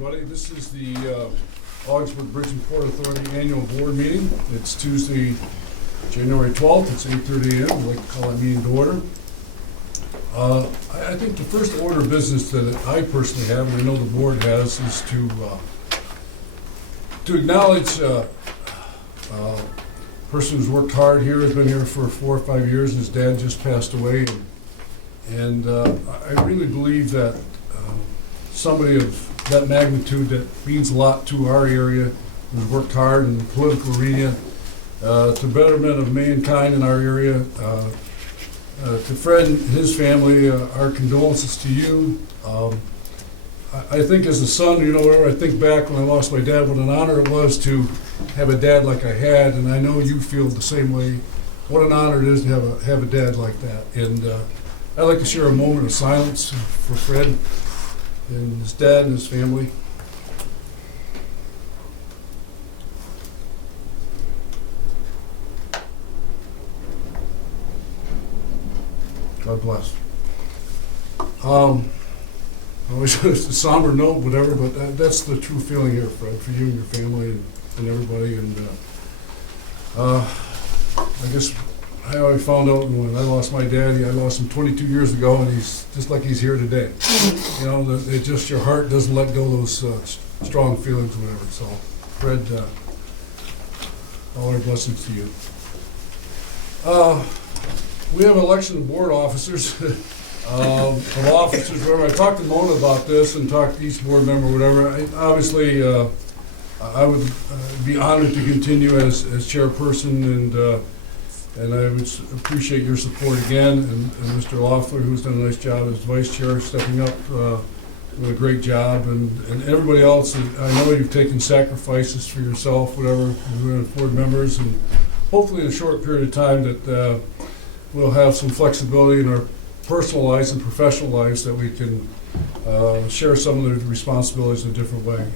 everybody. This is the Ogdensburg Bridge and Port Authority Annual Board Meeting. It's Tuesday, January 12th. It's 8:30 a.m. I'd like to call that meeting to order. I think the first order of business that I personally have, and I know the board has, is to acknowledge a person who's worked hard here, has been here for 4 or 5 years. His dad just passed away, and I really believe that somebody of that magnitude that means a lot to our area, who's worked hard in the political arena, to betterment of mankind in our area. To Fred and his family, our condolences to you. I think as a son, whenever I think back when I lost my dad, what an honor it was to have a dad like I had, and I know you feel the same way. What an honor it is to have a dad like that. And I'd like to share a moment of silence for Fred and his dad and his family. God bless. Always a somber note, whatever, but that's the true feeling here, Fred, for you and your family and everybody. And I guess I already found out when I lost my daddy. I lost him 22 years ago, and he's just like he's here today. It just, your heart doesn't let go of those strong feelings, whatever. So, Fred, all our blessings to you. We have election of board officers, of officers, whatever. I talked to Mona about this and talked to each board member, whatever. Obviously, I would be honored to continue as chairperson, and I would appreciate your support again, and Mr. Loeffler, who's done a nice job as vice chair, stepping up, doing a great job, and everybody else. I know you've taken sacrifices for yourself, whatever, board members, and hopefully in a short period of time that we'll have some flexibility in our personal lives and professional lives that we can share some of the responsibilities in a different way.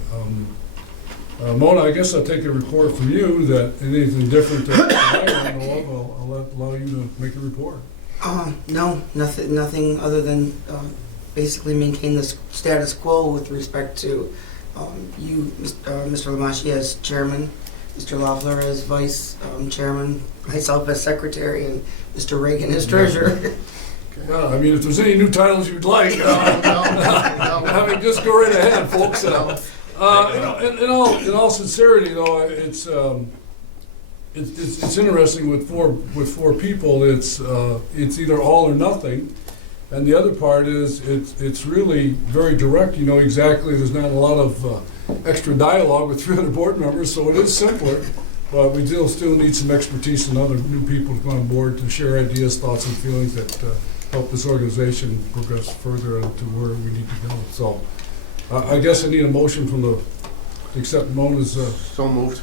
Mona, I guess I'll take a report from you that anything different that I don't know of, I'll allow you to make a report. No, nothing other than basically maintain the status quo with respect to you, Mr. Lamachi as chairman, Mr. Loeffler as vice chairman, myself as secretary, and Mr. Reagan as treasurer. Yeah, I mean, if there's any new titles you'd like, I mean, just go right ahead, folks. In all sincerity, though, it's interesting with four people. It's either all or nothing, and the other part is it's really very direct. You know exactly. There's not a lot of extra dialogue with 3 other board members, so it is simpler. But we still need some expertise and other new people to come on board to share ideas, thoughts, and feelings that help this organization progress further to where we need to go. So I guess I need a motion from to accept Mona's. So moved.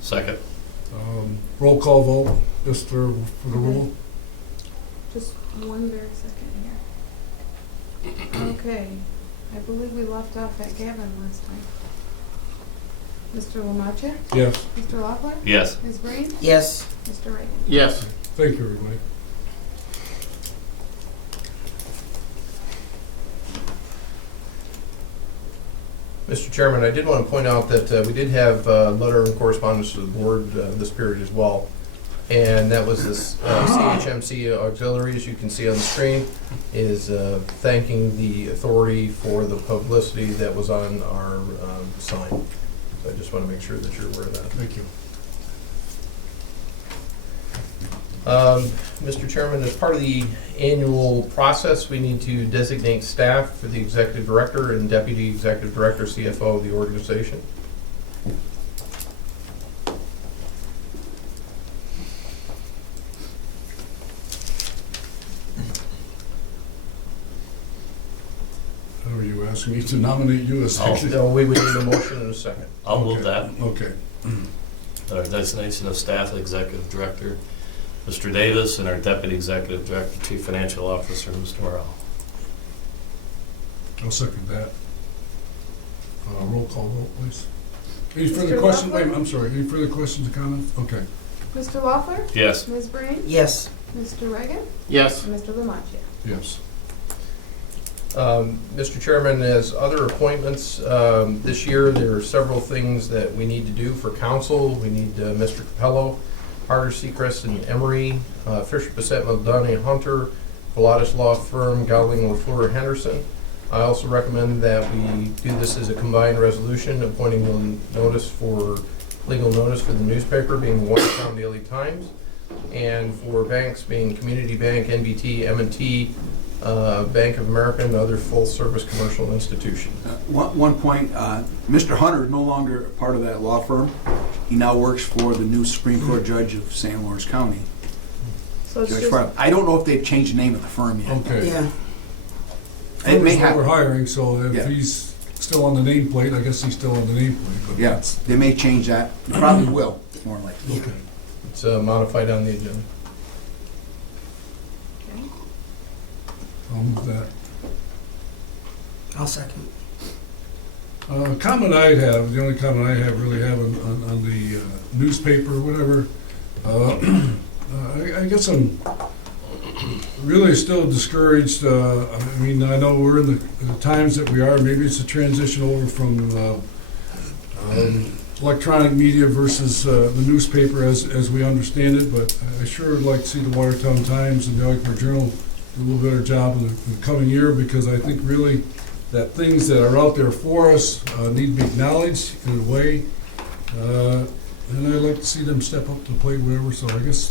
Second. Roll call vote, just for the rule. Just one very second here. Okay, I believe we left off at Gavin last time. Mr. Lamachi? Yes. Mr. Loeffler? Yes. Ms. Breen? Yes. Mr. Reagan? Yes. Thank you, everybody. Mr. Chairman, I did want to point out that we did have a letter of correspondence to the board this period as well. And that was this CHMC auxiliary, as you can see on the screen, is thanking the authority for the publicity that was on our sign. So I just want to make sure that you're aware of that. Thank you. Mr. Chairman, as part of the annual process, we need to designate staff for the executive director and deputy executive director, CFO of the organization. Are you asking me to nominate you as secretary? No, we would need a motion in a second. I'll move that. Okay. Our designation of staff executive director, Mr. Davis, and our deputy executive director, chief financial officer, Mr. Morrell. I'll second that. Roll call vote, please. Any Mr. further questions? Loeffler? Wait, I'm sorry. Any further questions or comments? Okay. Mr. Loeffler? Yes. Ms. Breen? Yes. Mr. Reagan? Yes. And Mr. Lamachi? Yes. Mr. Chairman, as other appointments, this year, there are several things that we need to do for council. We need Mr. Capello, Harder, Seacrest, and Emery, Fisher, Bissett, Maldani, Hunter, Pilatus Law Firm, Gowling, LaFleur, Henderson. I also recommend that we do this as a combined resolution, appointing legal notice for the newspaper being the Watertown Daily Times, and for banks being Community Bank, NBT, M&T, Bank of America, and other full-service commercial institutions. One point, Mr. Hunter is no longer part of that law firm. He now works for the new Supreme Court Judge of St. Lawrence County. So it's Judge just, Farley. I don't know if they've changed the name of the firm yet. Okay. Yeah, It may We're have. hiring, so if Yeah. he's still on the nameplate, I guess he's still on the nameplate. But Yeah, they may change that. They probably will, more likely. Okay. It's modified on the agenda. okay. I'll move that. I'll second. Comment I have, the only comment I really have on the newspaper, whatever, I guess I'm really still discouraged. I mean, I know we're in the times that we are. Maybe it's a transition over from electronic media versus the newspaper as we understand it, but I sure would like to see the Watertown Times and the Ogdensburg Journal do a little better job in the coming year, because I think really that things that are out there for us need to be acknowledged in a way, and I'd like to see them step up to the plate, whatever. So I guess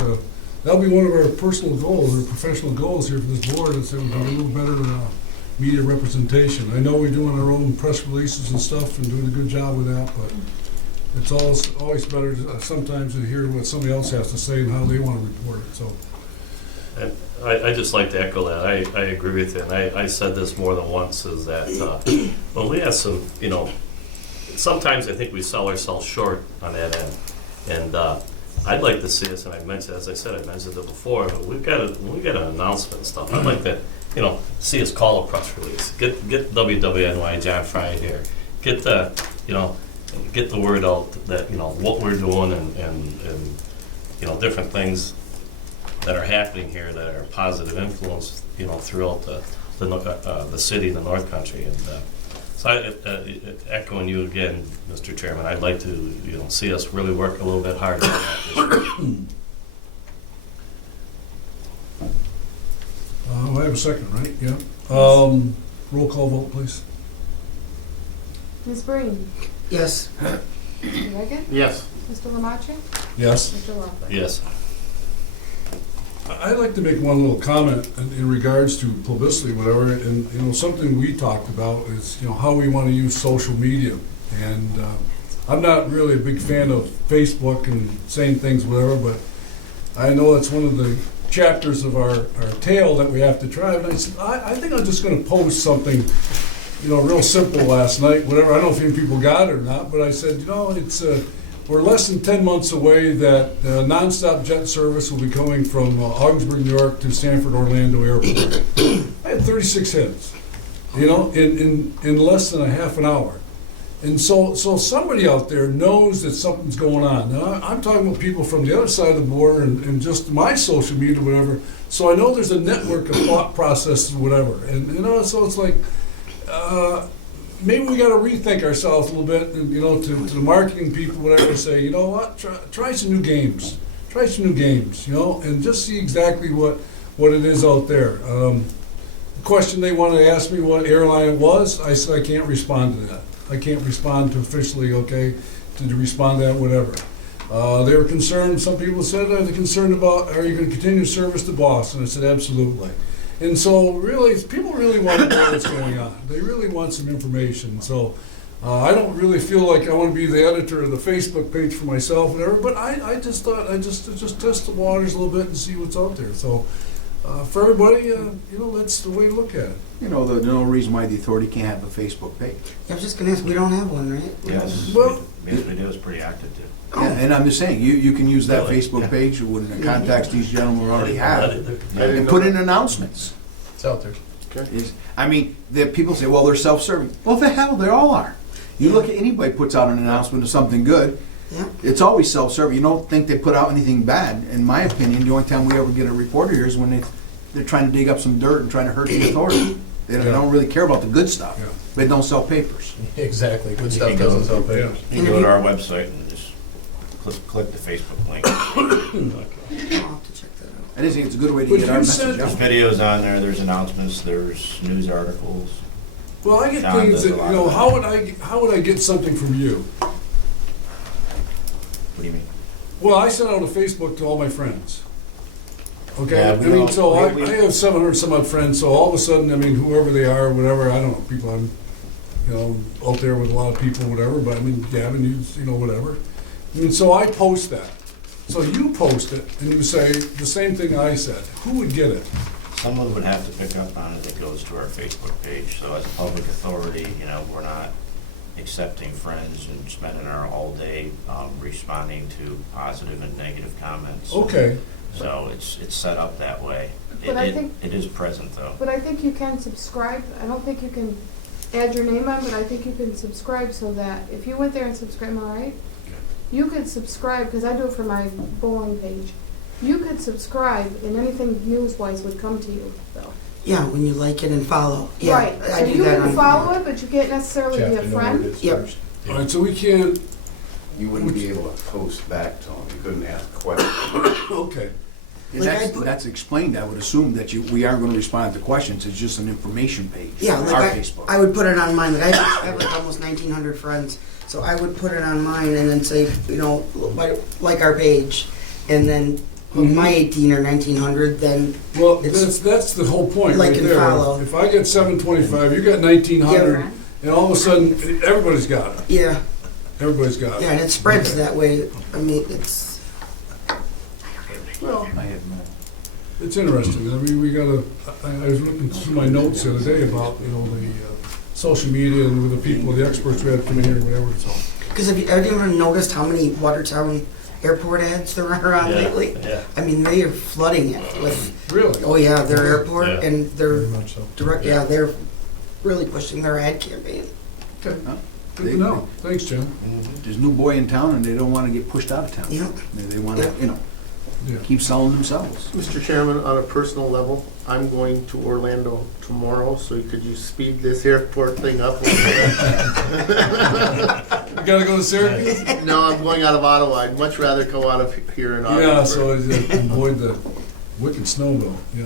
that'll be one of our personal goals, or professional goals here for this board, is that we have a little better media representation. I know we're doing our own press releases and stuff and doing a good job with that, but it's always better sometimes to hear what somebody else has to say and how they want to report it. So. I just like to echo that. I agree with you, and I said this more than once, is that when we have some, sometimes I think we sell ourselves short on that end. And I'd like to see us, and I mentioned it before, but when we get an announcement and stuff, I'd like to, see us call a press release. Get WWNY John Fry here. Get the word out that, what we're doing and different things that are happening here that are positive influence, throughout the city and the North Country. And so echoing you again, Mr. Chairman, I'd like to, see us really work a little bit harder on that this year. I have a second, right? Yeah. Roll call vote, please. Ms. Breen? Yes, Mr. Reagan? Yes. Mr. Lamache? Yes. Mr. Loeffler? Yes. I'd like to make one little comment in regards to publicity, whatever, and something we talked about is how we want to use social media. And I'm not really a big fan of Facebook and saying things, whatever, but I know it's one of the chapters of our tale that we have to try. And I said, I think I'm just going to post something, real simple last night, whatever. I don't know if any people got it or not, but I said, it's we're less than 10 months away that nonstop jet service will be coming from Ogdensburg, New York to Sanford, Orlando Airport. I had 36 hits, in less than a half an hour. And so somebody out there knows that something's going on. Now, I'm talking about people from the other side of the border and just my social media, whatever. So I know there's a network of thought processes, whatever. And, so it's like, maybe we got to rethink ourselves a little bit, and to the marketing people, whatever, say, you know what, try some new games, and just see exactly what it is out there. The question they wanted to ask me what airline it was, I said I can't respond to that. I can't respond to officially, to respond to that, whatever. They were concerned. Some people said they're concerned about, are you going to continue service to Boston? I said absolutely. And so really, people really want to know what's going on. They really want some information. So I don't really feel like I want to be the editor of the Facebook page for myself, whatever, but I just thought I'd just test the waters a little bit and see what's out there. So for everybody, that's the way to look at it. There's no reason why the authority can't have a Facebook page. I was just gonna ask, we don't have one, right? Yes, Well- Mass Video is pretty active too. Yeah, and I'm just saying, you can use that Really? Facebook page when the contacts these gentlemen already have, I and put in announcements. It's out there. The people say, well, they're self-serving. Well, the hell, they all are. You look at anybody puts out an announcement of something good, Yeah. it's always self-serving. You don't think they put out anything bad. In my opinion, the only time we ever get a reporter here is when they're trying to dig up some dirt and trying to hurt the authority. They Yeah. don't really care about the good stuff. Yeah. They don't sell papers. Exactly, good You stuff can doesn't go- sell papers. You can go to our website and just click the Facebook link. I'll have to check that out. I just think it's a good way to But get you our said- message There's out. videos on there, there's announcements, there's news articles. Well, I get John things does that, a lot you know, of that. how would I get something from you? What do you mean? Well, I sent out a Facebook to all my friends. Okay, Yeah, I we mean, don't- so I we- have 700 some odd friends, so all of a sudden, I mean, whoever they are, whatever, I don't know, people I'm, you know, out there with a lot of people, whatever, but I mean, Gavin, you know, whatever. I mean, so I post that. So you post it, and you say the same thing I said. Who would get it? Someone would have to pick up on it that goes to our Facebook page. So as a public authority, you know, we're not accepting friends and spending our all day responding to positive and negative comments. Okay, So it's set up that way. But I It think- it is present though. But I think you can subscribe, I don't think you can add your name on, but I think you can subscribe so that if you went there and subscribe, am I right? You could subscribe, because I do it for my bowling page. You could subscribe and anything news-wise would come to you, though. Yeah, when you like it and follow. Yeah, Right, I so do you that can on- follow it, but you can't necessarily You be have a to know where it friend. is Yep. first. all right, so we can't, You wouldn't be able to post back to them, you couldn't ask questions. okay. And Like I that's, put- that's explained, I would assume that we aren't gonna respond to questions, it's just an information page. Yeah, on like our I Facebook. would put it on mine, like I have like almost 1,900 friends, so I would put it on mine and then say, you know, like our page, and then my 18 or 1,900, then, Well, It's- that's the whole point Like right and there. follow. If I get 725, you got 1,900, and all of a sudden, everybody's got it. yeah, Everybody's got it. yeah, and it spreads Okay. that way. I mean, it's, Well, I have no. it's interesting. I mean, we gotta, I was looking through my notes the other day about, you know, the social media and with the people, the experts we had come in here, whatever, so. because have you ever noticed how many Watertown airport ads there are around Yeah, lately? yeah. I mean, they are flooding it with, Really? oh yeah, their airport, Yeah. and they're Very much so. direct, yeah, they're really pushing their ad campaign. Okay, Huh? good to know. Thanks, Jim. There's a new boy in town and they don't wanna get pushed out of town. Yeah. They wanna, Yeah. you know, Yeah. keep selling themselves. Mr. Chairman, on a personal level, I'm going to Orlando tomorrow, so could you speed this airport thing up a little You gotta go to Syracuse? bit? No, I'm going out of Ottawa. I'd much rather go out of here in Yeah, Ogdensburg. so avoid the wicked snow bill, yeah.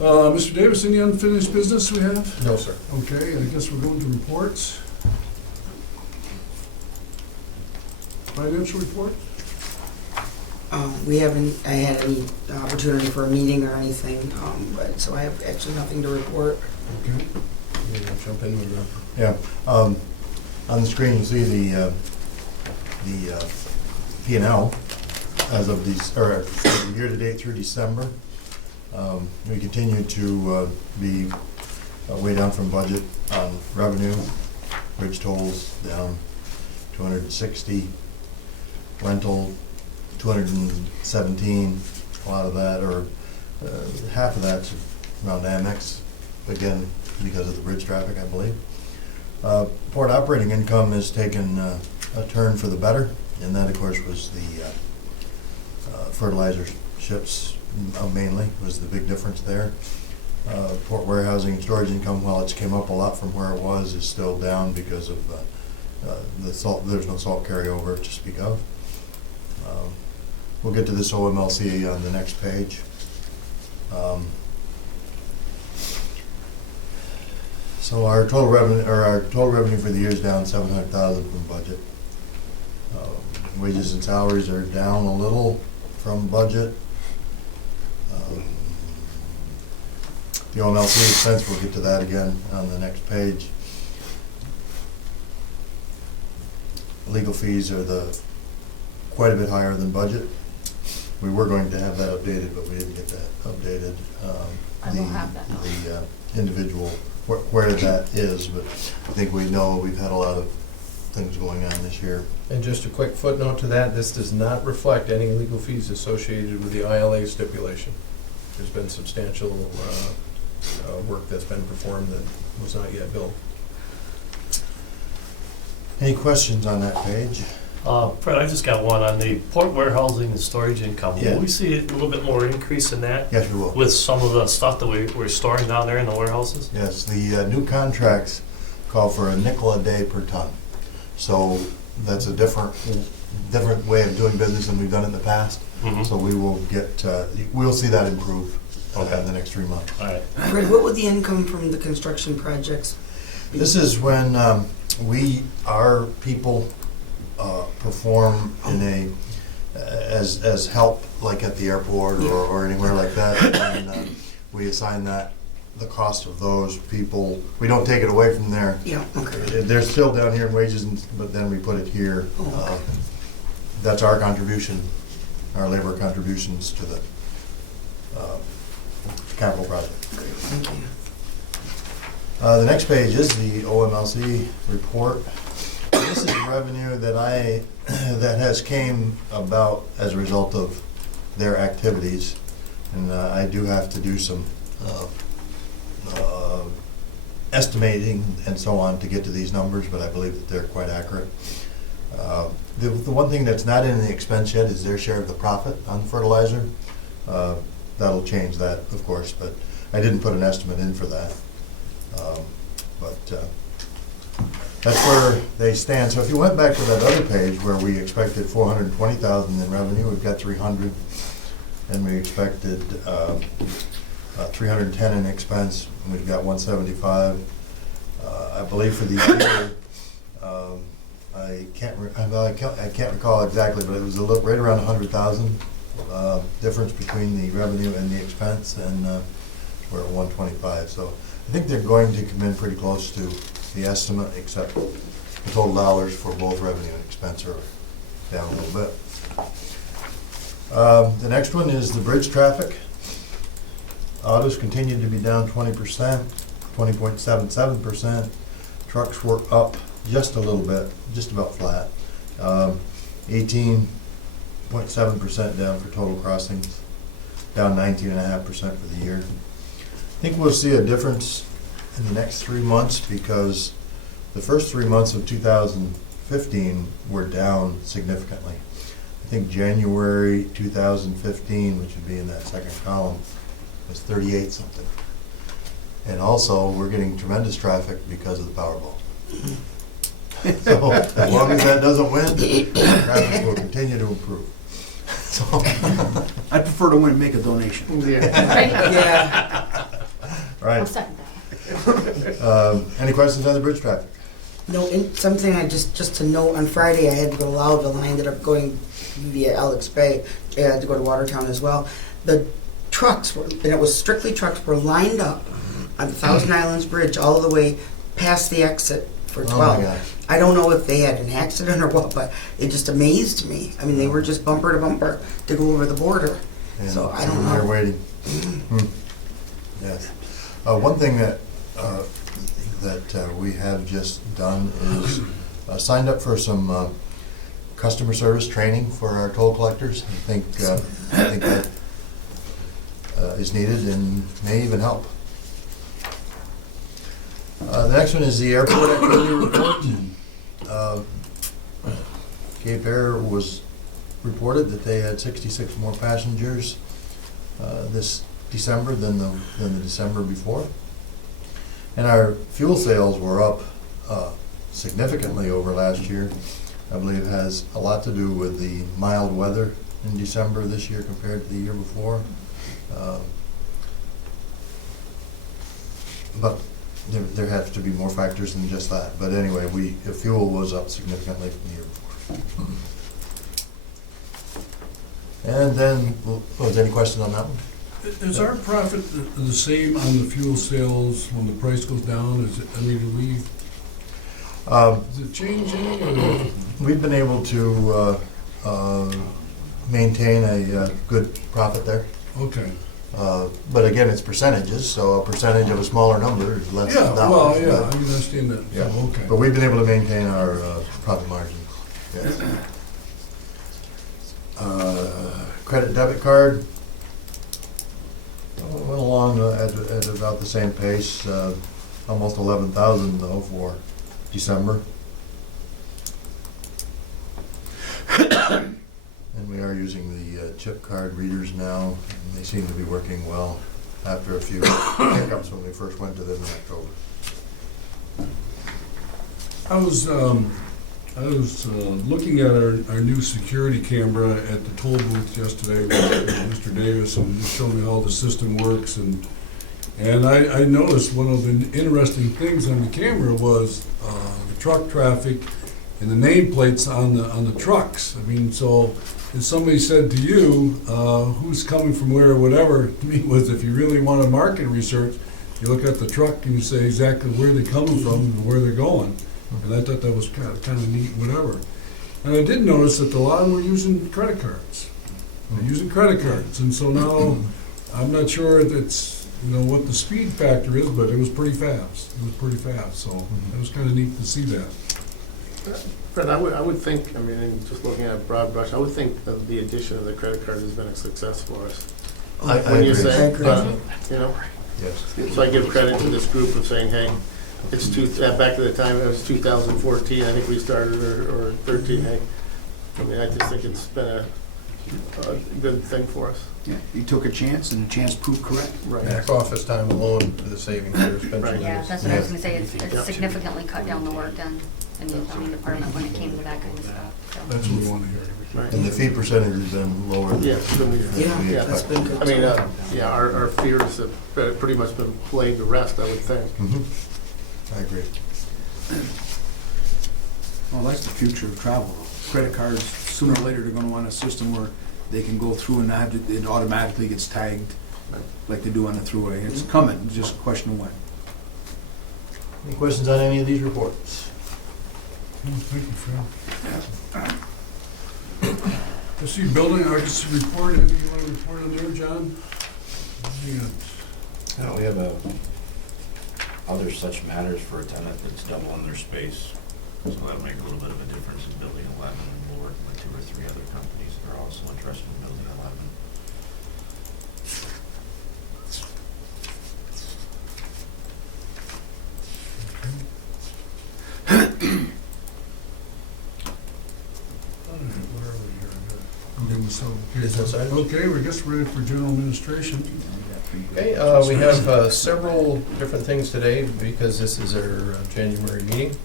Mr. Davis, any unfinished business we have? No, sir. Okay, I guess we're going to reports. Financial report? We haven't, I had any opportunity for a meeting or anything, but, so I have actually nothing to report. Okay. You wanna jump in with the Yeah, on the screen you see the P and L as of these, or year-to-date through December. We continue to be way down from budget on revenue, bridge tolls down 260, rental 217, a lot of that, or half of that's around Amex, again, because of the bridge traffic, I believe. Port operating income has taken a turn for the better, and that, of course, was the fertilizer ships mainly, was the big difference there. Port warehousing and storage income, while it's came up a lot from where it was, is still down because of the salt, there's no salt carryover to speak of. We'll get to this OMLC on the next page. So our total revenue for the year is down 700,000 from budget. Wages and salaries are down a little from budget. The OMLC expense, we'll get to that again on the next page. Legal fees are quite a bit higher than budget. We were going to have that updated, but we didn't get that updated. I will have that. The individual, where that is, but I think we know we've had a lot of things going on this year. And just a quick footnote to that, this does not reflect any legal fees associated with the ILA stipulation. There's been substantial work that's been performed that was not yet billed. Any questions on that page? Fred, I just got one on the port warehousing and storage income. Yeah. Will we see a little bit more increase in that Yes, we will. with some of the stuff that we're storing down there in the warehouses? Yes, the new contracts call for a nickel a day per ton. So that's a different way of doing business than we've done in the past. Mhm. So we will get, we'll see that improve Okay. in the next 3 months. All right. Fred, what would the income from the construction projects be? This is when our people perform in as help, like at the airport or anywhere like that. And we assign the cost of those people. We don't take it away from there. Yeah, okay. They're still down here in wages, but then we put it here. Oh, okay. That's our contribution, our labor contributions to the capital project. Great, thank you. The next page is the OMLC report. This is revenue that has came about as a result of their activities, and I do have to do some estimating and so on to get to these numbers, but I believe that they're quite accurate. The one thing that's not in the expense yet is their share of the profit on fertilizer. That'll change that, of course, but I didn't put an estimate in for that. But that's where they stand. So if you went back to that other page where we expected 420,000 in revenue, we've got 300, and we expected 310 in expense, and we've got 175. I believe for the year, I can't recall exactly, but it was right around 100,000 difference between the revenue and the expense, and we're at 125. So I think they're going to come in pretty close to the estimate, except the total dollars for both revenue and expense are down a little bit. The next one is the bridge traffic. Autos continued to be down 20%, 20.77%. Trucks were up just a little bit, just about flat. 18.7% down for total crossings, down 19.5% for the year. I think we'll see a difference in the next 3 months because the first 3 months of 2015 were down significantly. I think January 2015, which would be in that second column, was 38 something. And also, we're getting tremendous traffic because of the Powerball. So as long as that doesn't win, traffic will continue to improve. So I'd prefer to win and make a donation. Yeah. Yeah, I'll right. second that. Any questions on the bridge traffic? no, and something I just to note, on Friday I had to go to Lowville and I ended up going via Alex Bay. I had to go to Watertown as well. The trucks were, and it was strictly trucks, were lined up on the Thousand Islands Bridge all the way past the exit for 12. Oh my gosh. I don't know if they had an accident or what, but it just amazed me. I mean, they were just bumper to bumper to go over the border. And So I don't they're know. waiting. Yes. One thing that we have just done is signed up for some customer service training for our toll collectors. I think that is needed and may even help. The next one is the airport activity report. Cape Air was reported that they had 66 more passengers this December than the December before. And our fuel sales were up significantly over last year. I believe it has a lot to do with the mild weather in December this year compared to the year before. But there has to be more factors than just that. But anyway, the fuel was up significantly from the year before. And then, was there any question on that one? Is our profit the same on the fuel sales when the price goes down? Is it, I mean, do we, is it changing or? We've been able to maintain a good profit there. Okay. But again, it's percentages, so a percentage of a smaller number is less Yeah, dollars. well, yeah, but- I can understand that. Yeah. So, okay. But we've been able to maintain our profit margins. Yes. Credit debit card went along at about the same pace, almost 11,000 though for December. using the chip card readers now, and they seem to be working well after a few hiccups when we first went to them in October. I was looking at our new security camera at the toll booth yesterday with Mr. Davis, and he showed me how the system works, and I noticed one of the interesting things on the camera was the truck traffic and the nameplates on the trucks. I mean, so if somebody said to you, who's coming from where or whatever, to me was, if you really want to market research, you look at the truck and you say exactly where they're coming from and where they're going. And I thought that was kind of neat, whatever. And I did notice that a lot of them were using credit cards. They're using credit cards, and so now I'm not sure if it's, what the speed factor is, but it was pretty fast. So it was kind of neat to see that. Fred, I would think, and just looking at a broad brush, I would think that the addition of the credit card has been a success for us. I When you agree. say, I agree. Yes. So I give credit to this group of saying, hey, it's back to the time it was 2014, I think we started, or 13, hey. I just think it's been a good thing for us. Yeah, you took a chance, and the chance proved correct. Right. Back office time alone to the savings there's been Right. Yeah, tremendous. that's what I was gonna say, Yeah. it's significantly cut down the work done in the accounting department when it came to that kind of stuff, so. That's what we want to hear. Right. And the fee percentage has been lower than Yeah, then we- Yeah, that's been good. our fears have pretty much been played the rest, I would think. I agree. Well, that's the future of travel. Credit cards, sooner or later, they're gonna want a system where they can go through and not have to, it automatically gets tagged like they do on the thruway. It's coming, it's just a question of when. Any questions on any of these reports? Thank you, Phil. I see building occupancy report. Anything you want to report on there, John? Now, we have other such matters for a tenant that's doubling their space. So that'll make a little bit of a difference in building 11. We'll work with 2 or 3 other companies that are also interested in building 11. Where are we here? Business items? Okay, we guess we're ready for general administration. Okay, we have several different things today because this is our January meeting.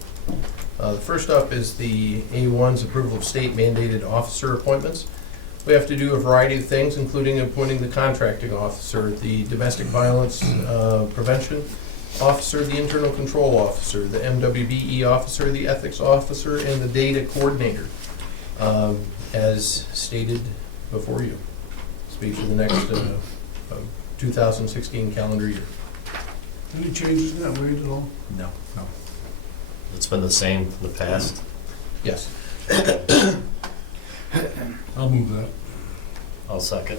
The first up is the A1's approval of state mandated officer appointments. We have to do a variety of things, including appointing the contracting officer, the domestic violence prevention officer, the internal control officer, the MWBE officer, the ethics officer, and the data coordinator, as stated before you. Speak for the next 2016 calendar year. Any changes in that way at all? No. It's been the same in the past. Yes. I'll move that. I'll second.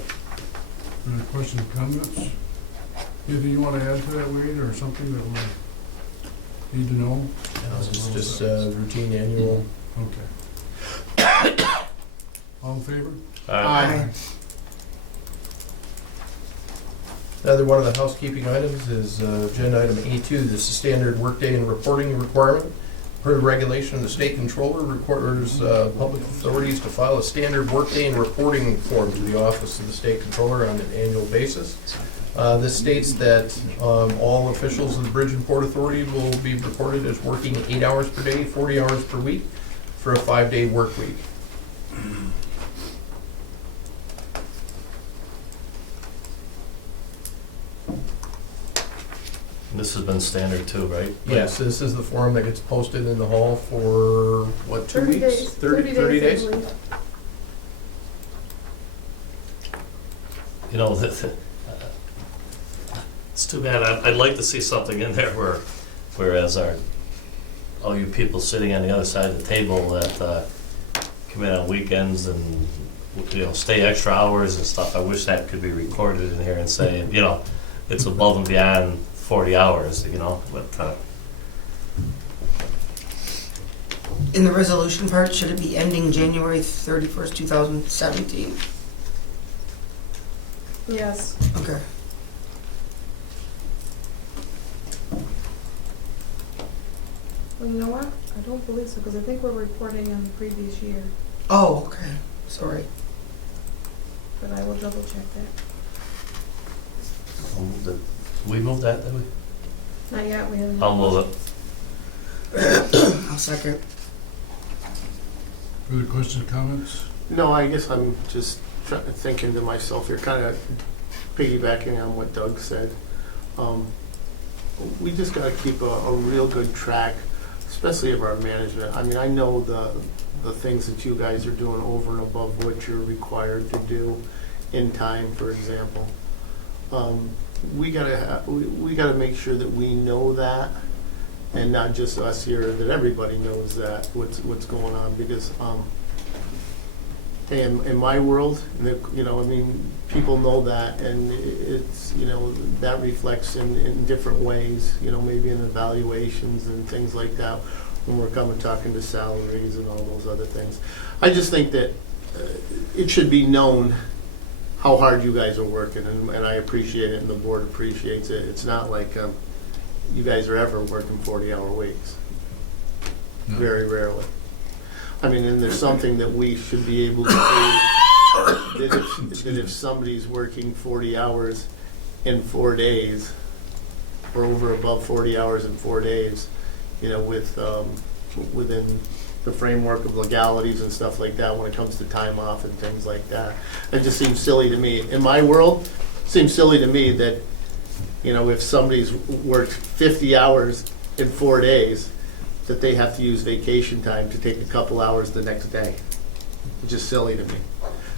Any questions, comments? Anything you want to add to that, Wade, or something that we need to know? It's just routine annual. Okay. All in favor? Aye. Another one of the housekeeping items is agenda item A2. This is standard workday and reporting requirement. Per regulation, the state controller requires public authorities to file a standard workday and reporting form to the office of the state controller on an annual basis. This states that all officials of the Bridge and Port Authority will be reported as working 8 hours per day, 40 hours per week for a 5-day work week. This has been standard too, right? Yes, this is the form that gets posted in the hall for, what, 2 weeks? 30 days? I believe. You know, it's too bad. I'd like to see something in there whereas all you people sitting on the other side of the table that come in on weekends and, stay extra hours and stuff, I wish that could be recorded in here and say, it's above and beyond 40 hours, but In the resolution part, should it be ending January 31st, 2017? Yes. Okay. Well, you know what? I don't believe so, because I think we're reporting on the previous year. Oh, okay. Sorry. but I will double check that. I'll move that. We move that, did we? Not yet, we haven't. I'll move it. I'll second. Further questions, comments? No, I guess I'm just thinking to myself, you're kind of piggybacking on what Doug said. We just got to keep a real good track, especially of our management. I mean, I know the things that you guys are doing over and above what you're required to do in time, for example. We gotta make sure that we know that, and not just us here, that everybody knows that, what's going on, because, hey, in my world, you know, I mean, people know that, and it's, you know, that reflects in different ways, you know, maybe in evaluations and things like that, when we're coming talking to salaries and all those other things. I just think that it should be known how hard you guys are working, and I appreciate it, and the board appreciates it. It's not like you guys are ever working 40-hour weeks. No. Very rarely. I mean, and there's something that we should be able to do, that if somebody's working 40 hours in 4 days, or over above 40 hours in 4 days, you know, within the framework of legalities and stuff like that when it comes to time off and things like that. It just seems silly to me. In my world, it seems silly to me that, you know, if somebody's worked 50 hours in 4 days, that they have to use vacation time to take a couple hours the next day. It's just silly to me.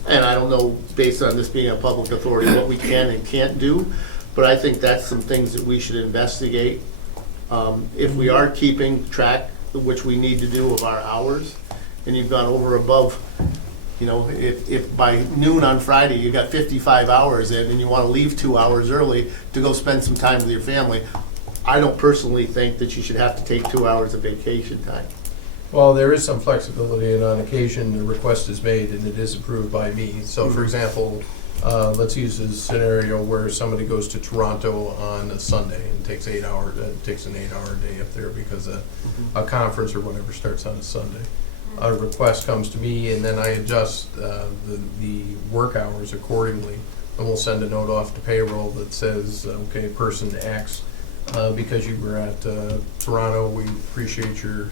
And I don't know, based on this being a public authority, what we can and can't do, but I think that's some things that we should investigate. If we are keeping track, which we need to do, of our hours, and you've gone over above, you know, if by noon on Friday you got 55 hours in and you want to leave 2 hours early to go spend some time with your family, I don't personally think that you should have to take 2 hours of vacation time. Well, there is some flexibility, and on occasion, the request is made and it is approved by me. So, for example, let's use a scenario where somebody goes to Toronto on a Sunday and takes 8 hours, takes an 8-hour day up there because a conference or whatever starts on a Sunday. A request comes to me, and then I adjust the work hours accordingly, and we'll send a note off to payroll that says, okay, person X, because you were at Toronto, we appreciate your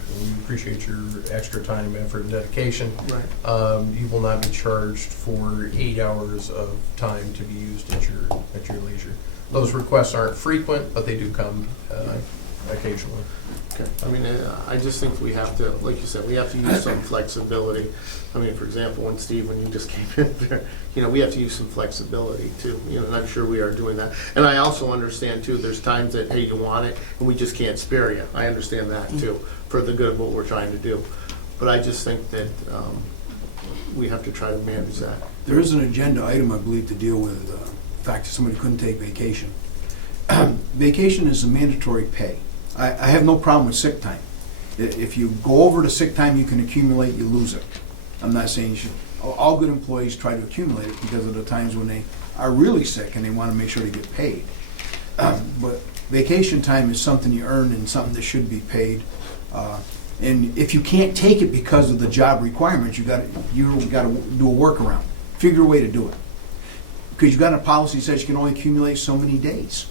extra time, effort, and dedication. Right. You will not be charged for 8 hours of time to be used at your leisure. Those requests aren't frequent, but they do come occasionally. Okay. I mean, I just think we have to, like you said, we have to use some flexibility. I mean, for example, when you just came in there, you know, we have to use some flexibility too, you know, and I'm sure we are doing that. And I also understand too, there's times that, hey, you want it, and we just can't spare you. I understand that too, for the good of what we're trying to do. But I just think that we have to try to manage that. There is an agenda item, I believe, to deal with the fact that somebody couldn't take vacation. Vacation is a mandatory pay. I have no problem with sick time. If you go over the sick time you can accumulate, you lose it. I'm not saying you should. All good employees try to accumulate it because of the times when they are really sick and they want to make sure they get paid. But vacation time is something you earn and something that should be paid. And if you can't take it because of the job requirements, you got to do a workaround. Figure a way to do it. Because you've got a policy that says you can only accumulate so many days.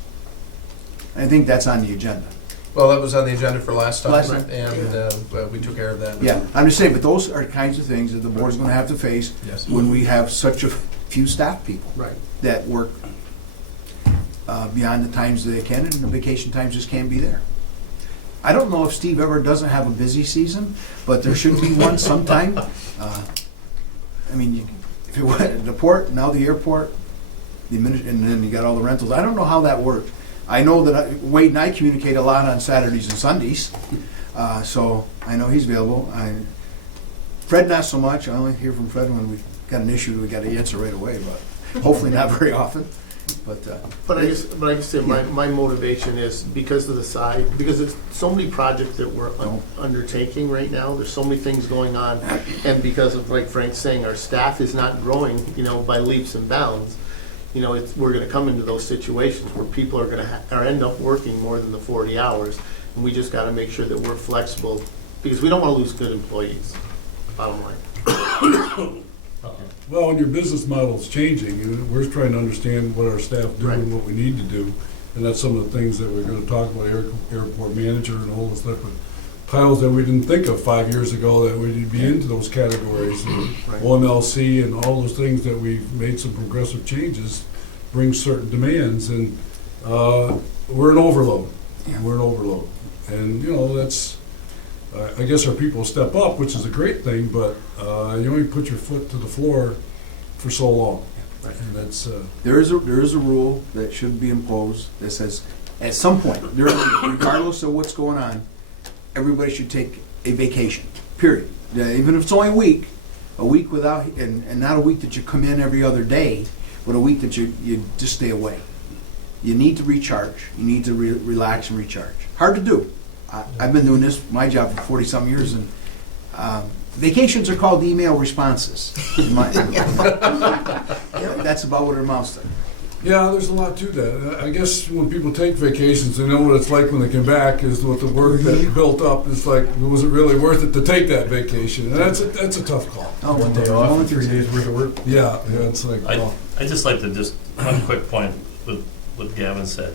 I think that's on the agenda. Well, that was on the agenda for last time, Last time. and we took care of that. Yeah, I'm just saying, but those are kinds of things that the board's going to have to face Yes. when we have such a few staff people Right. that work beyond the times they can, and the vacation times just can't be there. I don't know if Steve ever doesn't have a busy season, but there should be one sometime. I mean, if it was the port, now the airport, and then you got all the rentals. I don't know how that works. I know that Wade and I communicate a lot on Saturdays and Sundays, so I know he's available. Fred, not so much. I only hear from Fred when we've got an issue we got to answer right away, but hopefully not very often. But I guess say my motivation is because of the size, because it's so many projects that we're undertaking right now. There's so many things going on, and because of, like Frank's saying, our staff is not growing, you know, by leaps and bounds. You know, we're going to come into those situations where people are going to end up working more than the 40 hours, and we just got to make sure that we're flexible because we don't want to lose good employees. Bottom line. Well, and your business model's changing, and we're trying to understand what our staff do and what we need to do. And that's some of the things that we're gonna talk about, airport manager and all those different titles that we didn't think of 5 years ago, that we'd be into those categories. And OMLC and all those things that we've made some progressive changes bring certain demands, and we're an overload. We're an overload. And, you know, that's, I guess our people step up, which is a great thing, but you only put your foot to the floor for so long. And that's, There is a rule that should be imposed that says, at some point, regardless of what's going on, everybody should take a vacation, period. Even if it's only a week without, and not a week that you come in every other day, but a week that you just stay away. You need to recharge. You need to relax and recharge. Hard to do. I've been doing this, my job, for 40-some years, and vacations are called email responses. That's about what it amounts to. yeah, there's a lot to that. I guess when people take vacations, they know what it's like when they come back, is what the work that built up is like, was it really worth it to take that vacation? And that's a tough call. Oh, One day off and 3 days worth of work. Yeah, it's like, well, I just like to just, one quick point with what Gavin said.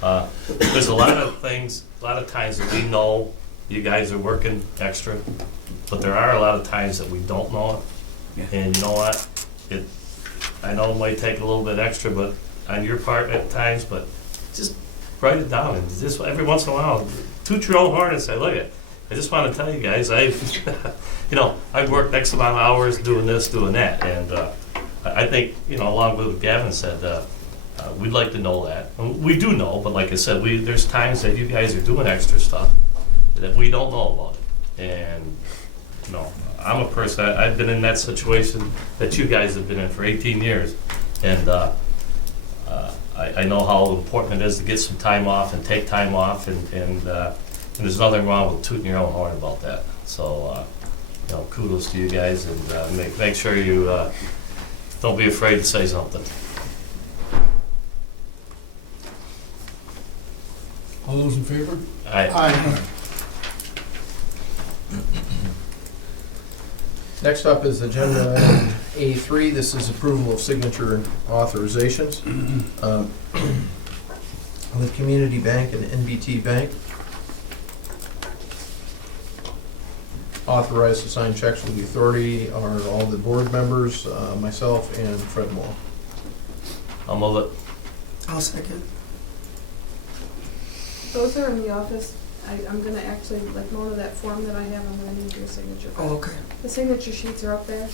There's a lot of things, a lot of times that we know you guys are working extra, but there are a lot of times that we don't know it. And you know what? I know it might take a little bit extra, but on your part at times, but just write it down, and just every once in a while, toot your own horn and say, look I just want to tell you guys, I've worked X amount of hours doing this, doing that, and I think, along with what Gavin said, we'd like to know that. And we do know, but like I said, there's times that you guys are doing extra stuff that we don't know about it. And, I'm a person, I've been in that situation that you guys have been in for 18 years. And I know how important it is to get some time off and take time off, and there's nothing wrong with tooting your own horn about that. So, kudos to you guys, and make sure you don't be afraid to say something. all those in favor? Aye. Next up is agenda item A3. This is approval of signature authorizations. The Community Bank and NBT Bank authorized to sign checks with the authority are all the board members, myself, and Fred Moore. I'll move it. I'll second. Those are in the office. I'm gonna actually, like Mona, that form that I have, I'm gonna need your signature. Oh, okay. The signature sheets are up there.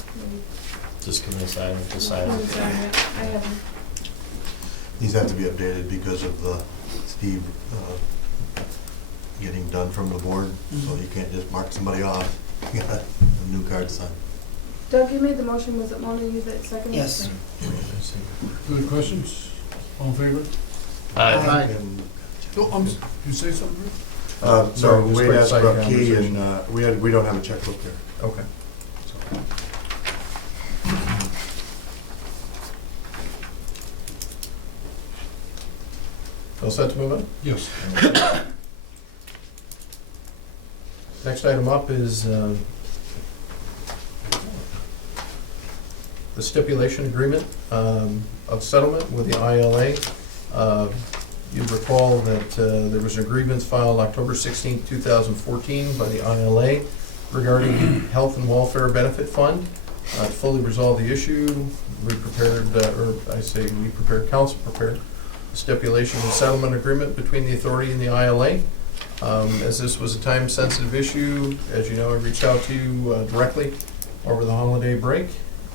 Just give me a sign, just sign I it. have them. These have to be updated because of Steve getting done from the board, so you can't just mark somebody off. You got a new card to sign. Doug, you made the motion. Was it Mona you that seconded? Yes. Any questions? All in favor? Aye. Oh, you say something, Rick? Sorry, No, just we quick asked sign about key, conversation. and we don't have a checkbook there. Okay. All set to move on? Yes. Next item up is the stipulation agreement of settlement with the ILA. You recall that there was a grievance filed October 16, 2014 by the ILA regarding the Health and Welfare Benefit Fund. To fully resolve the issue, we prepared, council prepared a stipulation and settlement agreement between the authority and the ILA. As this was a time-sensitive issue, as you know, I reached out to you directly over the holiday break,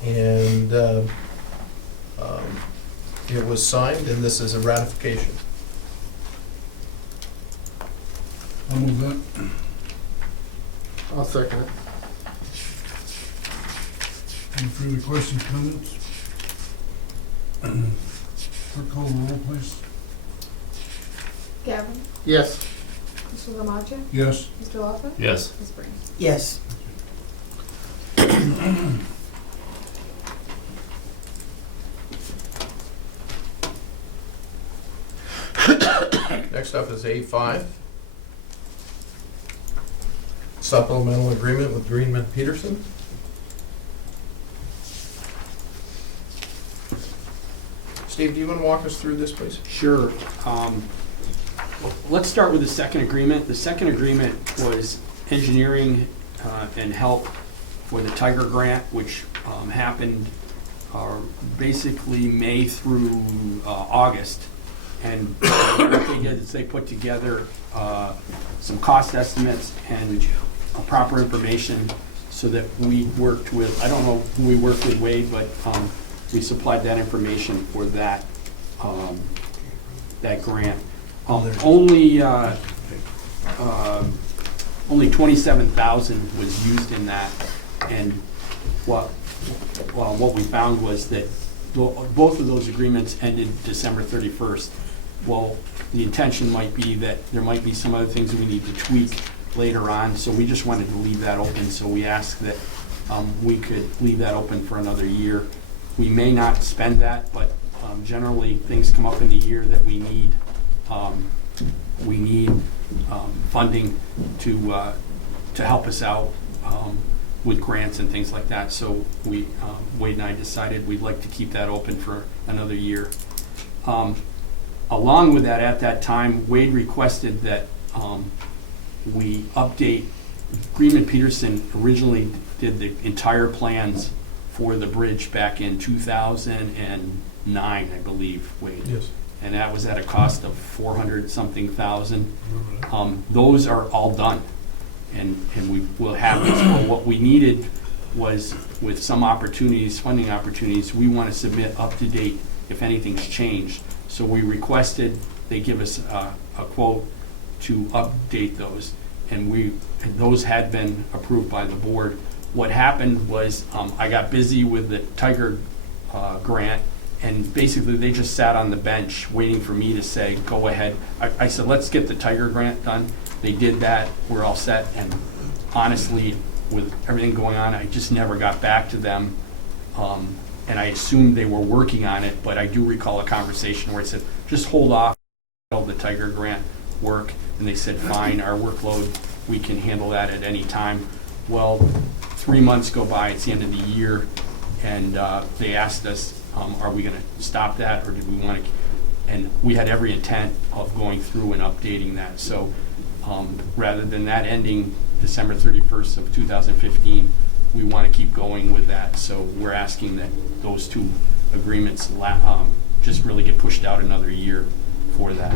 and it was signed, and this is a ratification. I'll move that. I'll second it. Any further questions, comments? Clerk call the roll, please. Gavin? Yes. Mr. Lamacha? Yes. Mr. Loffler? Yes. Ms. Breen? Yes. Next up is A5. Supplemental agreement with Greenman Peterson. Steve, do you want to walk us through this, please? Sure. Let's start with the second agreement. The second agreement was engineering and help for the Tiger Grant, which happened basically May through August. And what they did is they put together some cost estimates and proper information so that we worked with, I don't know who we worked with, Wade, but we supplied that information for that that grant. Only 27,000 was used in that, and what we found was that both of those agreements ended December 31st. Well, the intention might be that there might be some other things that we need to tweak later on, so we just wanted to leave that open. So we asked that we could leave that open for another year. We may not spend that, but generally things come up in the year that we need funding to help us out with grants and things like that. So Wade and I decided we'd like to keep that open for another year. Along with that, at that time, Wade requested that we update. Greenman Peterson originally did the entire plans for the bridge back in 2009, I believe, Wade. Yes. And that was at a cost of 400-something thousand. Those are all done, and we will have this. Well, what we needed was, with some opportunities, funding opportunities, we want to submit up to date if anything's changed. So we requested they give us a quote to update those, and those had been approved by the board. What happened was I got busy with the Tiger grant, and basically they just sat on the bench waiting for me to say, go ahead. I said, let's get the Tiger grant done. They did that, we're all set, and honestly, with everything going on, I just never got back to them. And I assumed they were working on it, but I do recall a conversation where I said, just hold off until the Tiger grant work. And they said, fine, our workload, we can handle that at any time. Well, 3 months go by, it's the end of the year, and they asked us, are we gonna stop that, or did we wanna, and we had every intent of going through and updating that. So rather than that ending December 31st of 2015, we want to keep going with that. So we're asking that those two agreements just really get pushed out another year for that.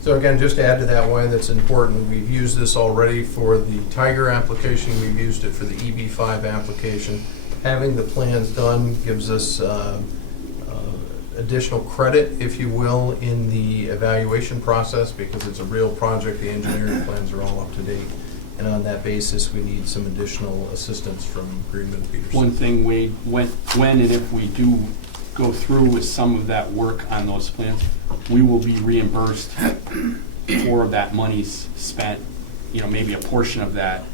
So again, just to add to that, why that's important, we've used this already for the Tiger application, we've used it for the EB5 application. Having the plans done gives us additional credit, if you will, in the evaluation process, because it's a real project, the engineering plans are all up to date. And on that basis, we need some additional assistance from Greenman Peterson. One thing, Wade, when and if we do go through with some of that work on those plans, we will be reimbursed for that money's spent, maybe a portion of that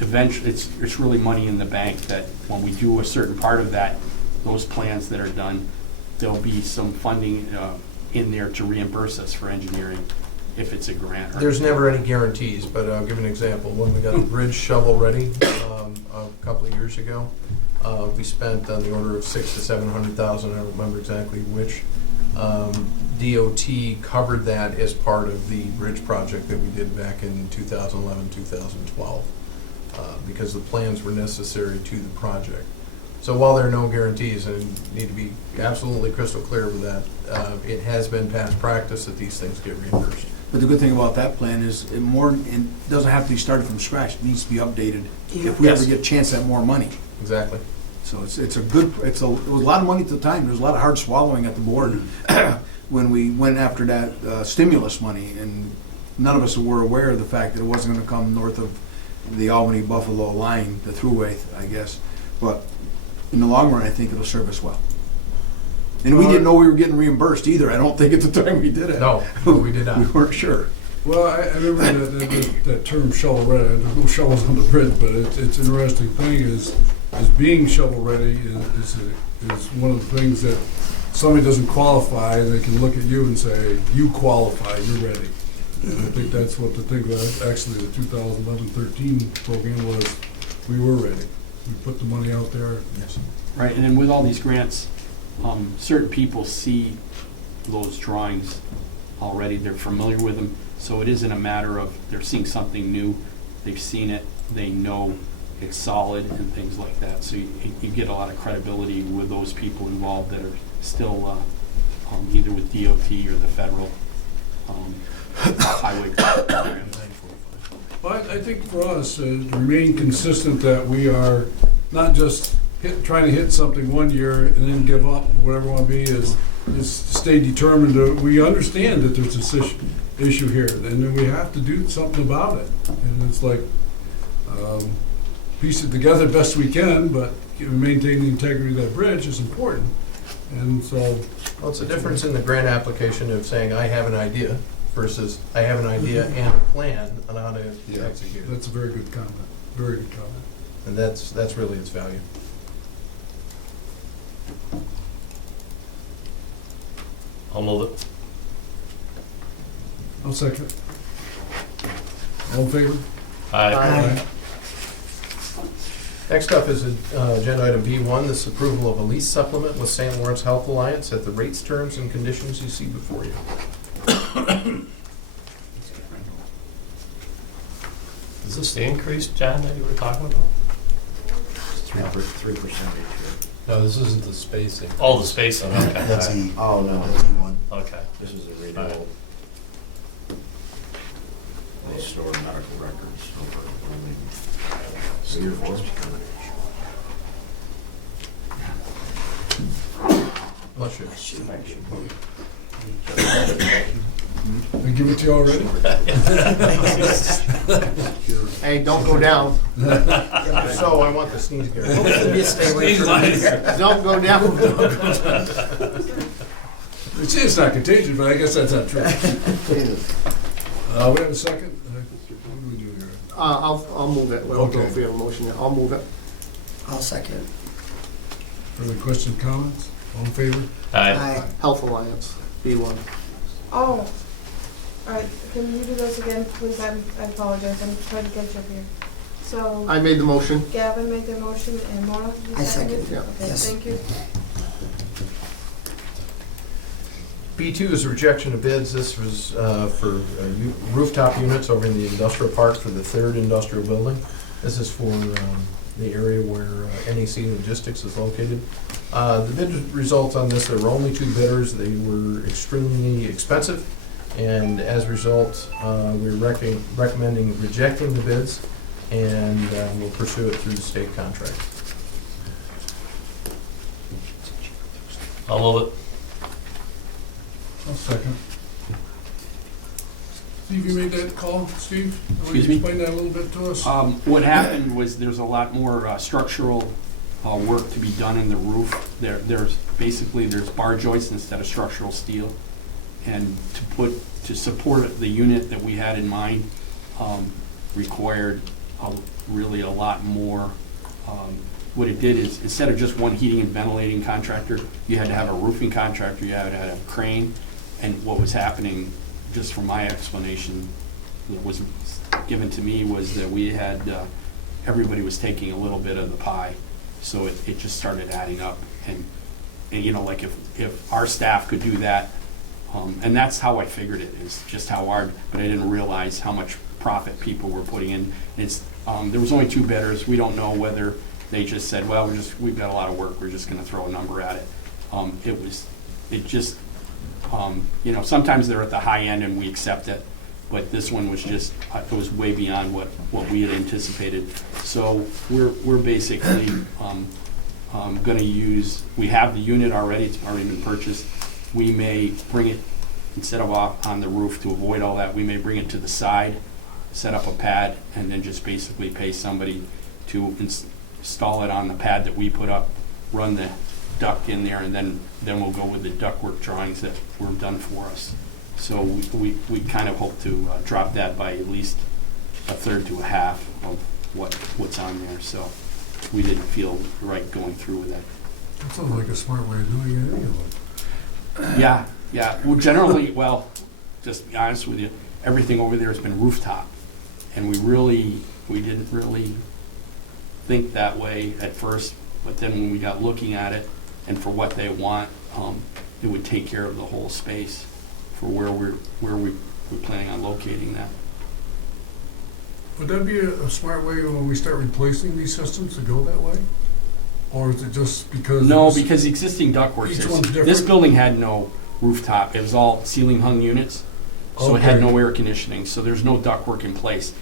eventually, it's really money in the bank that when we do a certain part of that, those plans that are done, there'll be some funding in there to reimburse us for engineering if it's a grant. There's never any guarantees, but I'll give an example. When we got the bridge shovel ready a couple of years ago, we spent on the order of $600,000 to $700,000. I don't remember exactly which. DOT covered that as part of the bridge project that we did back in 2011, 2012, because the plans were necessary to the project. So while there are no guarantees, and need to be absolutely crystal clear with that, it has been past practice that these things get reimbursed. But the good thing about that plan is it doesn't have to be started from scratch. It needs to be updated if we ever get a chance at more money. Exactly. So it was a lot of money at the time. There was a lot of hard swallowing at the board when we went after that stimulus money, and none of us were aware of the fact that it wasn't going to come north of the Albany-Buffalo line, the thruway, I guess. But in the long run, I think it'll serve us well. And we didn't know we were getting reimbursed either. I don't think at the time we did it. No, we did not. We weren't sure. Well, I remember that term shovel ready. There's no shovels on the bridge, but it's an interesting thing is being shovel ready is one of the things that somebody doesn't qualify, they can look at you and say, you qualify, you're ready. And I think that's what the thing was, actually the 2011-13 program was, we were ready. We put the money out there. Yes. Right, and then with all these grants, certain people see those drawings already, they're familiar with them, so it isn't a matter of they're seeing something new, they've seen it, they know it's solid and things like that. So you get a lot of credibility with those people involved that are still either with DOT or the federal highway program. Well, I think for us, to remain consistent that we are not just trying to hit something one year and then give up, whatever it want to be, is to stay determined. We understand that there's this issue here, and then we have to do something about it. And it's like, piece it together best we can, but maintaining the integrity of that bridge is important. And so. Well, it's a difference in the grant application of saying, I have an idea, versus I have an idea and a plan on how to execute it. That's a very good comment, very good comment. And that's really its value. I'll move it. I'll second it. All in favor? Aye. Next up is agenda item B1, this approval of a lease supplement with St. Lawrence Health Alliance at the rates, terms, and conditions you see before you. Is this the increase, John, that you were talking about? 3% each year. No, this isn't the spacing. Oh, the spacing, okay. That's E. Oh, no. That's E1. Okay. This is a renewal. They store medical records over, so your force. Bless you. I give it to you already? Hey, don't go down. So I want the sneeze guard. Maybe stay away from it. Don't go down. They say it's not contagious, but I guess that's not true. We have a second? What do we do here? I'll move it. Well, I don't know if we have a motion yet. I'll move it. I'll second. Further questions, comments? All in favor? Aye. Health Alliance, B1. Oh, all right, can you do those again, please? I apologize, I'm trying to catch up here. So, I made the motion. Gavin made the motion, and Mona, you I seconded? second, yeah. Okay, Yes. thank you. B2 is a rejection of bids. This was for rooftop units over in the industrial park for the third industrial building. This is for the area where NEC Logistics is located. The bid results on this, there were only 2 bidders. They were extremely expensive, and as a result, we're recommending rejecting the bids, and we'll pursue it through the state contract. I'll move it. I'll second. Steve, you made that call, Steve? Excuse me? Explain that a little bit to us. What happened was there's a lot more structural work to be done in the roof. There's bar joists instead of structural steel. And to support the unit that we had in mind required really a lot more. What it did is, instead of just one heating and ventilating contractor, you had to have a roofing contractor, you had to have a crane. And what was happening, just from my explanation, that was given to me, was that we had, everybody was taking a little bit of the pie. So it just started adding up. And you know, like if our staff could do that, and that's how I figured it, is just how hard, but I didn't realize how much profit people were putting in. There was only 2 bidders. We don't know whether they just said, well, we've got a lot of work, we're just gonna throw a number at it. You know, sometimes they're at the high end and we accept it, but this one was just, it was way beyond what we had anticipated. So we're basically gonna use, we have the unit already, it's already been purchased. We may bring it, instead of on the roof, to avoid all that, we may bring it to the side, set up a pad, and then just basically pay somebody to install it on the pad that we put up, run the duct in there, and then we'll go with the ductwork drawings that were done for us. So we kind of hope to drop that by at least a third to a half of what's on there. So we didn't feel right going through with that. That sounds like a smart way of doing it anyway. Yeah. Well, generally, just to be honest with you, everything over there has been rooftop. And we didn't really think that way at first, but then when we got looking at it and for what they want, it would take care of the whole space for where we're planning on locating that. Would that be a smart way when we start replacing these systems to go that way? Or is it just because? No, because the existing ductwork, Each one's different? this building had no rooftop. It was all ceiling hung units, so it had Okay. no air conditioning, so there's no ductwork in place.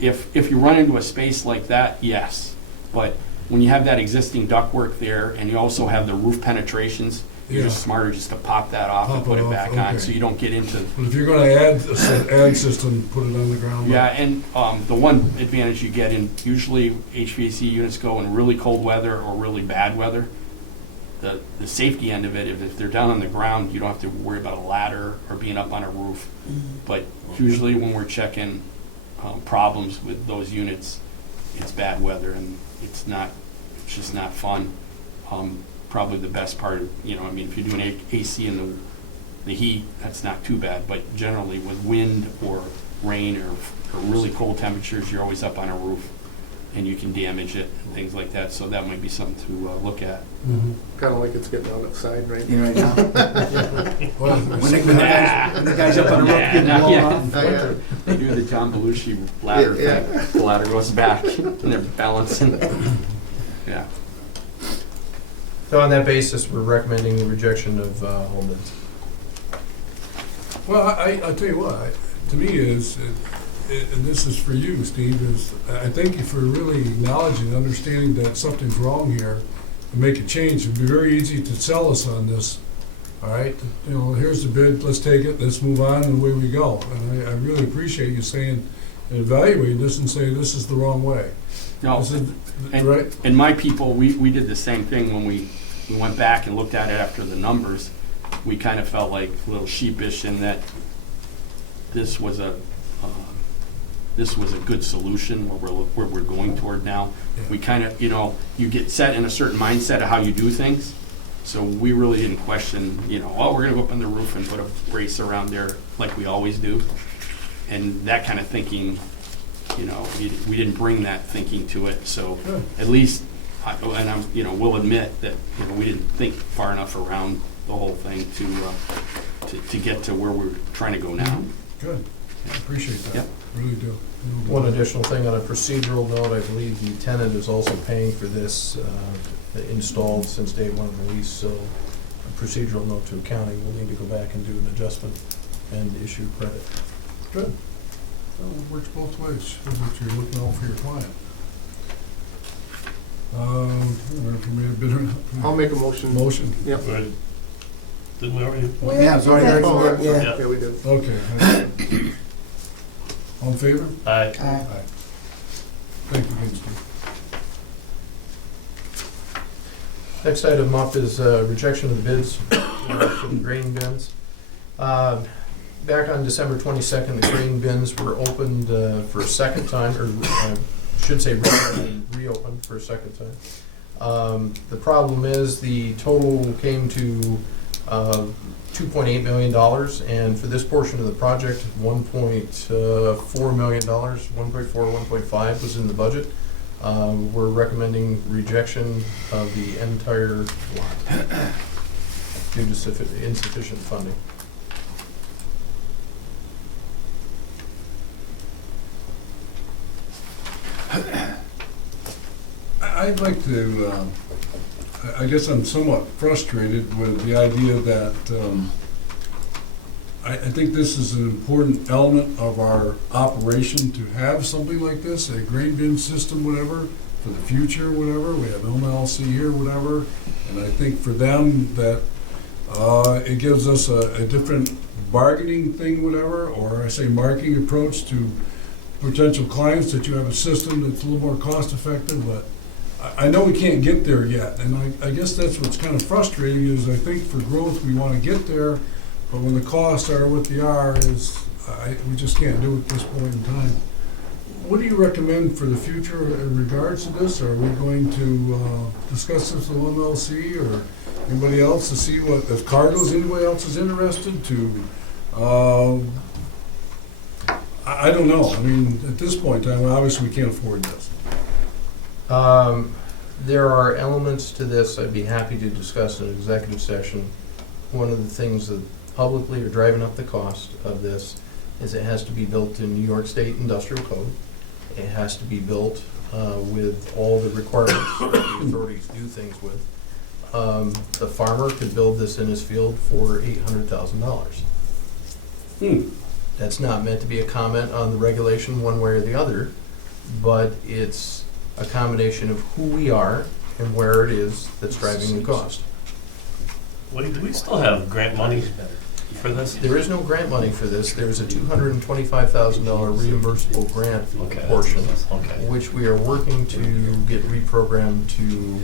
If you run into a space like that, yes, but when you have that existing ductwork there and you also have the roof penetrations, you're just Yeah. smarter just to pop that off and Pop put it it off, back on, okay. so you don't get into. But if you're gonna add add system, put it on the ground. Yeah, and the one advantage you get in, usually HVAC units go in really cold weather or really bad weather. The safety end of it, if they're down on the ground, you don't have to worry about a ladder or being up on a roof. But usually when we're checking problems with those units, it's bad weather and it's just not fun. Probably the best part, I mean, if you're doing AC in the heat, that's not too bad, but generally with wind or rain or really cold temperatures, you're always up on a roof and you can damage it and things like that, so that might be something to look at. Kinda like it's getting on its side, right? You know, right now. Well, When the guy's up on the roof getting Nah, blown yeah. off. They do the John Belushi ladder Yeah. thing. The ladder goes back and they're balancing. Yeah. So on that basis, we're recommending the rejection of all bids. Well, I'll tell you what, to me is, and this is for you, Steve, is I thank you for really acknowledging and understanding that something's wrong here and make a change. It'd be very easy to sell us on this, all right? Here's the bid, let's take it, let's move on, and away we go. And I really appreciate you saying and evaluating this and saying this is the wrong way. No, This is, and, right? and my people, we did the same thing when we went back and looked at it after the numbers. We kind of felt like a little sheepish in that this was a good solution where we're going toward now. We kind of, you get set in a certain mindset of how you do things. So we really didn't question, we're going to go up on the roof and put a brace around there like we always do. And that kind of thinking, we didn't bring that thinking to it. So Good. at least, we'll admit that, we didn't think far enough around the whole thing to get to where we're trying to go now. Good, I appreciate that, Yep. really do. One additional thing on a procedural note, I believe the tenant is also paying for this, installed since day one of the lease, so a procedural note to accounting, we'll need to go back and do an adjustment and issue credit. Good. Well, it works both ways, shows that you're looking out for your client. If we made a bidder. I'll make a motion. Motion, Yep. Right. Didn't we already? Yeah, it's already Oh, there. yeah, yeah, we did. okay. All in favor? Aye. Aye. Thank you, again, Steve. Next item up is rejection of the bids for the grading bins. Back on December 22nd, the grading bins were opened for a second time, or I should say reopened for a second time. The problem is the total came to $2.8 million, and for this portion of the project, $1.4 million, 1.4, 1.5 was in the budget. We're recommending rejection of the entire lot due to insufficient funding. I'd like to, I guess I'm somewhat frustrated with the idea that I think this is an important element of our operation to have something like this, a grain bin system, whatever, for the future, whatever. We have MLC here, whatever. And I think for them that it gives us a different bargaining thing, whatever, or I say marketing approach to potential clients, that you have a system that's a little more cost effective, but I know we can't get there yet, and I guess that's what's kind of frustrating is I think for growth, we want to get there, but when the costs are what they are, we just can't do it at this point in time. What do you recommend for the future in regards to this? Are we going to discuss this with MLC or anybody else to see what, if Cardinals, anybody else is interested to, I don't know. I mean, at this point in time, obviously we can't afford this. There are elements to this I'd be happy to discuss in an executive session. One of the things that publicly are driving up the cost of this is it has to be built in New York State Industrial Code. It has to be built with all the requirements that the authorities do things with. The farmer could build this in his field for $800,000. That's not meant to be a comment on the regulation one way or the other, but it's a combination of who we are and where it is that's driving the cost. Do we still have grant money for this? There is no grant money for this. There's a $225,000 reimbursable grant Okay. portion, Okay. which we are working to get reprogrammed to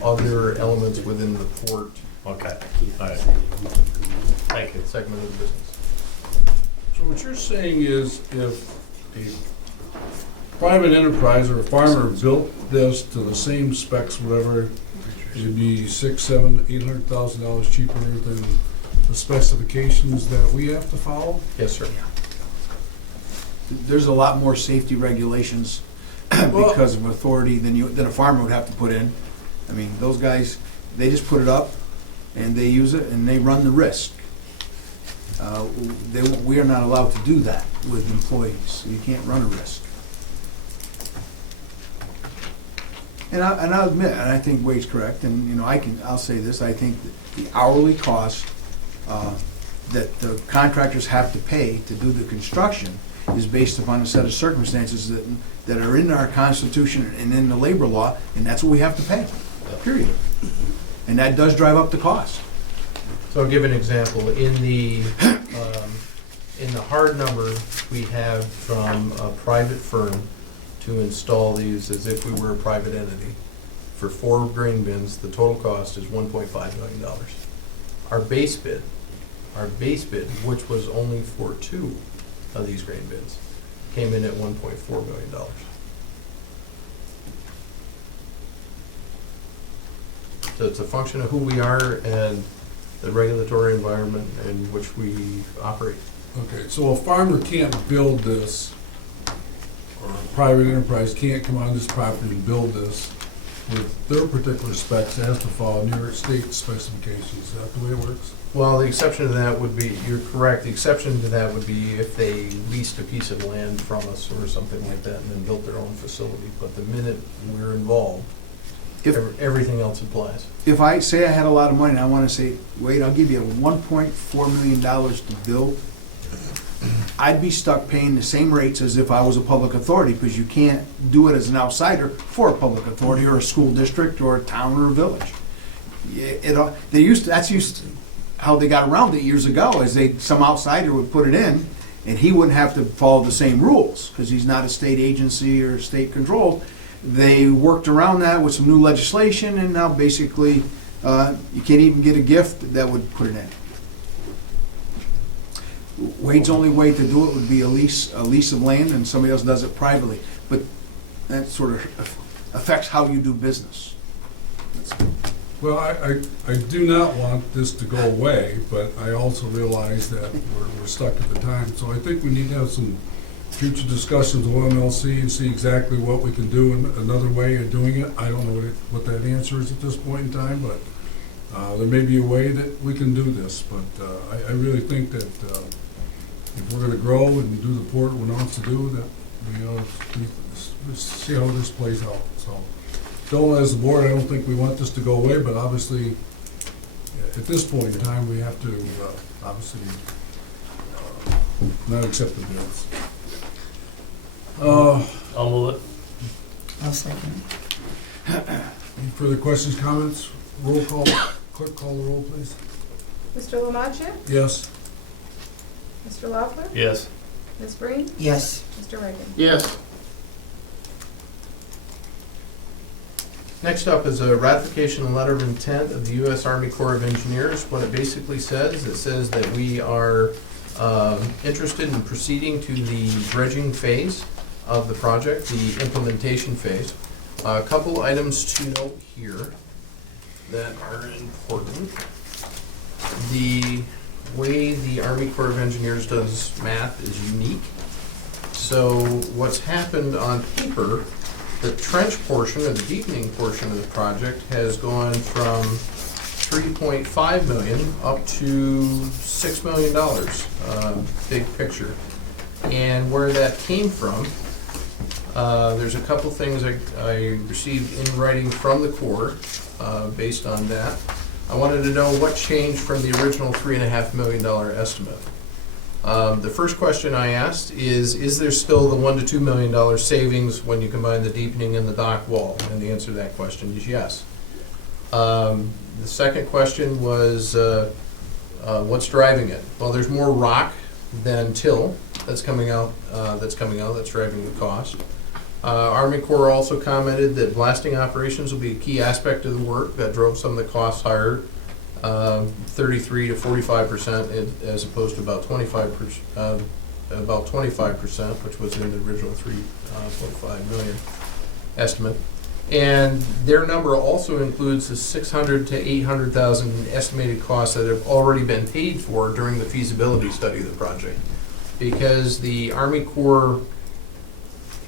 other elements within the port Okay, all right. Thank you. segment of the business. So what you're saying is if a private enterprise or a farmer built this to the same specs, whatever, it'd be $600,000, $800,000 cheaper than the specifications that we have to follow? Yes, sir. There's a lot more safety regulations because of authority than a farmer would have to put in. I mean, those guys, they just put it up and they use it and they run the risk. We are not allowed to do that with employees. You can't run a risk. And I'll admit, and I think Wade's correct, and I'll say this, I think that the hourly cost that the contractors have to pay to do the construction is based upon a set of circumstances that are in our Constitution and in the labor law, and that's what we have to pay, period. And that does drive up the cost. So I'll give an example. In the hard number we have from a private firm to install these as if we were a private entity, for 4 grain bins, the total cost is $1.5 million. Our base bid, which was only for 2 of these grain bins, came in at $1.4 million. So it's a function of who we are and the regulatory environment in which we operate. Okay, so a farmer can't build this, or a private enterprise can't come on this property and build this with their particular specs. It has to follow New York State specifications. Is that the way it works? Well, the exception to that would be, you're correct, the exception to that would be if they leased a piece of land from us or something like that and then built their own facility. But the minute we're involved, everything else applies. If I say I had a lot of money and I want to say, Wade, I'll give you $1.4 million to build, I'd be stuck paying the same rates as if I was a public authority, because you can't do it as an outsider for a public authority or a school district or a town or a village. That's how they got around it years ago, is some outsider would put it in and he wouldn't have to follow the same rules because he's not a state agency or state controlled. They worked around that with some new legislation, and now basically you can't even get a gift that would put it in. Wade's only way to do it would be a lease of land, and somebody else does it privately. But that sort of affects how you do business. Well, I do not want this to go away, but I also realize that we're stuck at the time. So I think we need to have some future discussions with OMLC and see exactly what we can do in another way of doing it. I don't know what that answer is at this point in time, but there may be a way that we can do this. But I really think that if we're going to grow and do the port what wants to do, that we see how this plays out. So, still, as the board, I don't think we want this to go away, but obviously, at this point in time, we have to obviously not accept the bills. I'll move it. I'll second. Any further questions, comments? Roll call. Clerk, call the roll, please. Mr. Lamaccia? Yes. Mr. Loeffler? Yes. Ms. Breen? Yes. Mr. Reagan? Yes. Next up is a ratification and letter of intent of the U.S. Army Corps of Engineers. What it basically says, it says that we are interested in proceeding to the dredging phase of the project, the implementation phase. A couple items to note here that are important. The way the Army Corps of Engineers does math is unique. So what's happened on paper The trench portion, or the deepening portion of the project, has gone from 3.5 million up to $6 million, big picture. And where that came from, there's a couple things I received in writing from the Corps based on that. I wanted to know what changed from the original $3.5 million estimate. The first question I asked is there still the $1 to $2 million savings when you combine the deepening and the dock wall? And the answer to that question is yes. The second question was, what's driving it? Well, there's more rock than till that's coming out, that's driving the cost. Army Corps also commented that blasting operations will be a key aspect of the work that drove some of the costs higher, 33 to 45% as opposed to about 25%, which was in the original 3.5 million estimate. And their number also includes the 600 to 800,000 estimated costs that have already been paid for during the feasibility study of the project. Because the Army Corps,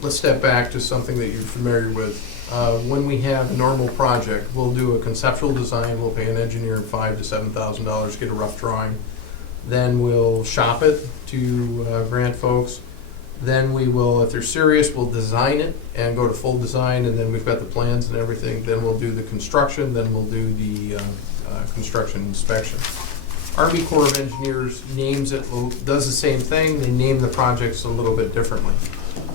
let's step back to something that you're familiar with. When we have a normal project, we'll do a conceptual design, we'll pay an engineer $5,000 to $7,000, get a rough drawing. Then we'll shop it to grant folks. Then we will, if they're serious, we'll design it and go to full design, and then we've got the plans and everything. Then we'll do the construction, then we'll do the construction inspection. Army Corps of Engineers names it, does the same thing, they name the projects a little bit differently.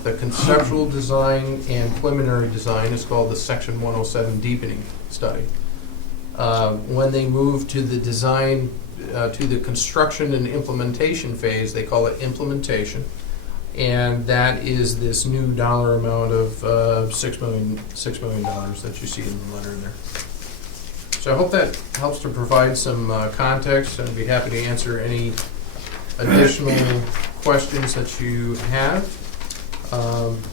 The conceptual design and preliminary design is called the Section 107 deepening study. When they move to the design, to the construction and implementation phase, they call it implementation. And that is this new dollar amount of $6 million that you see in the letter there. So I hope that helps to provide some context, and I'd be happy to answer any additional questions that you have.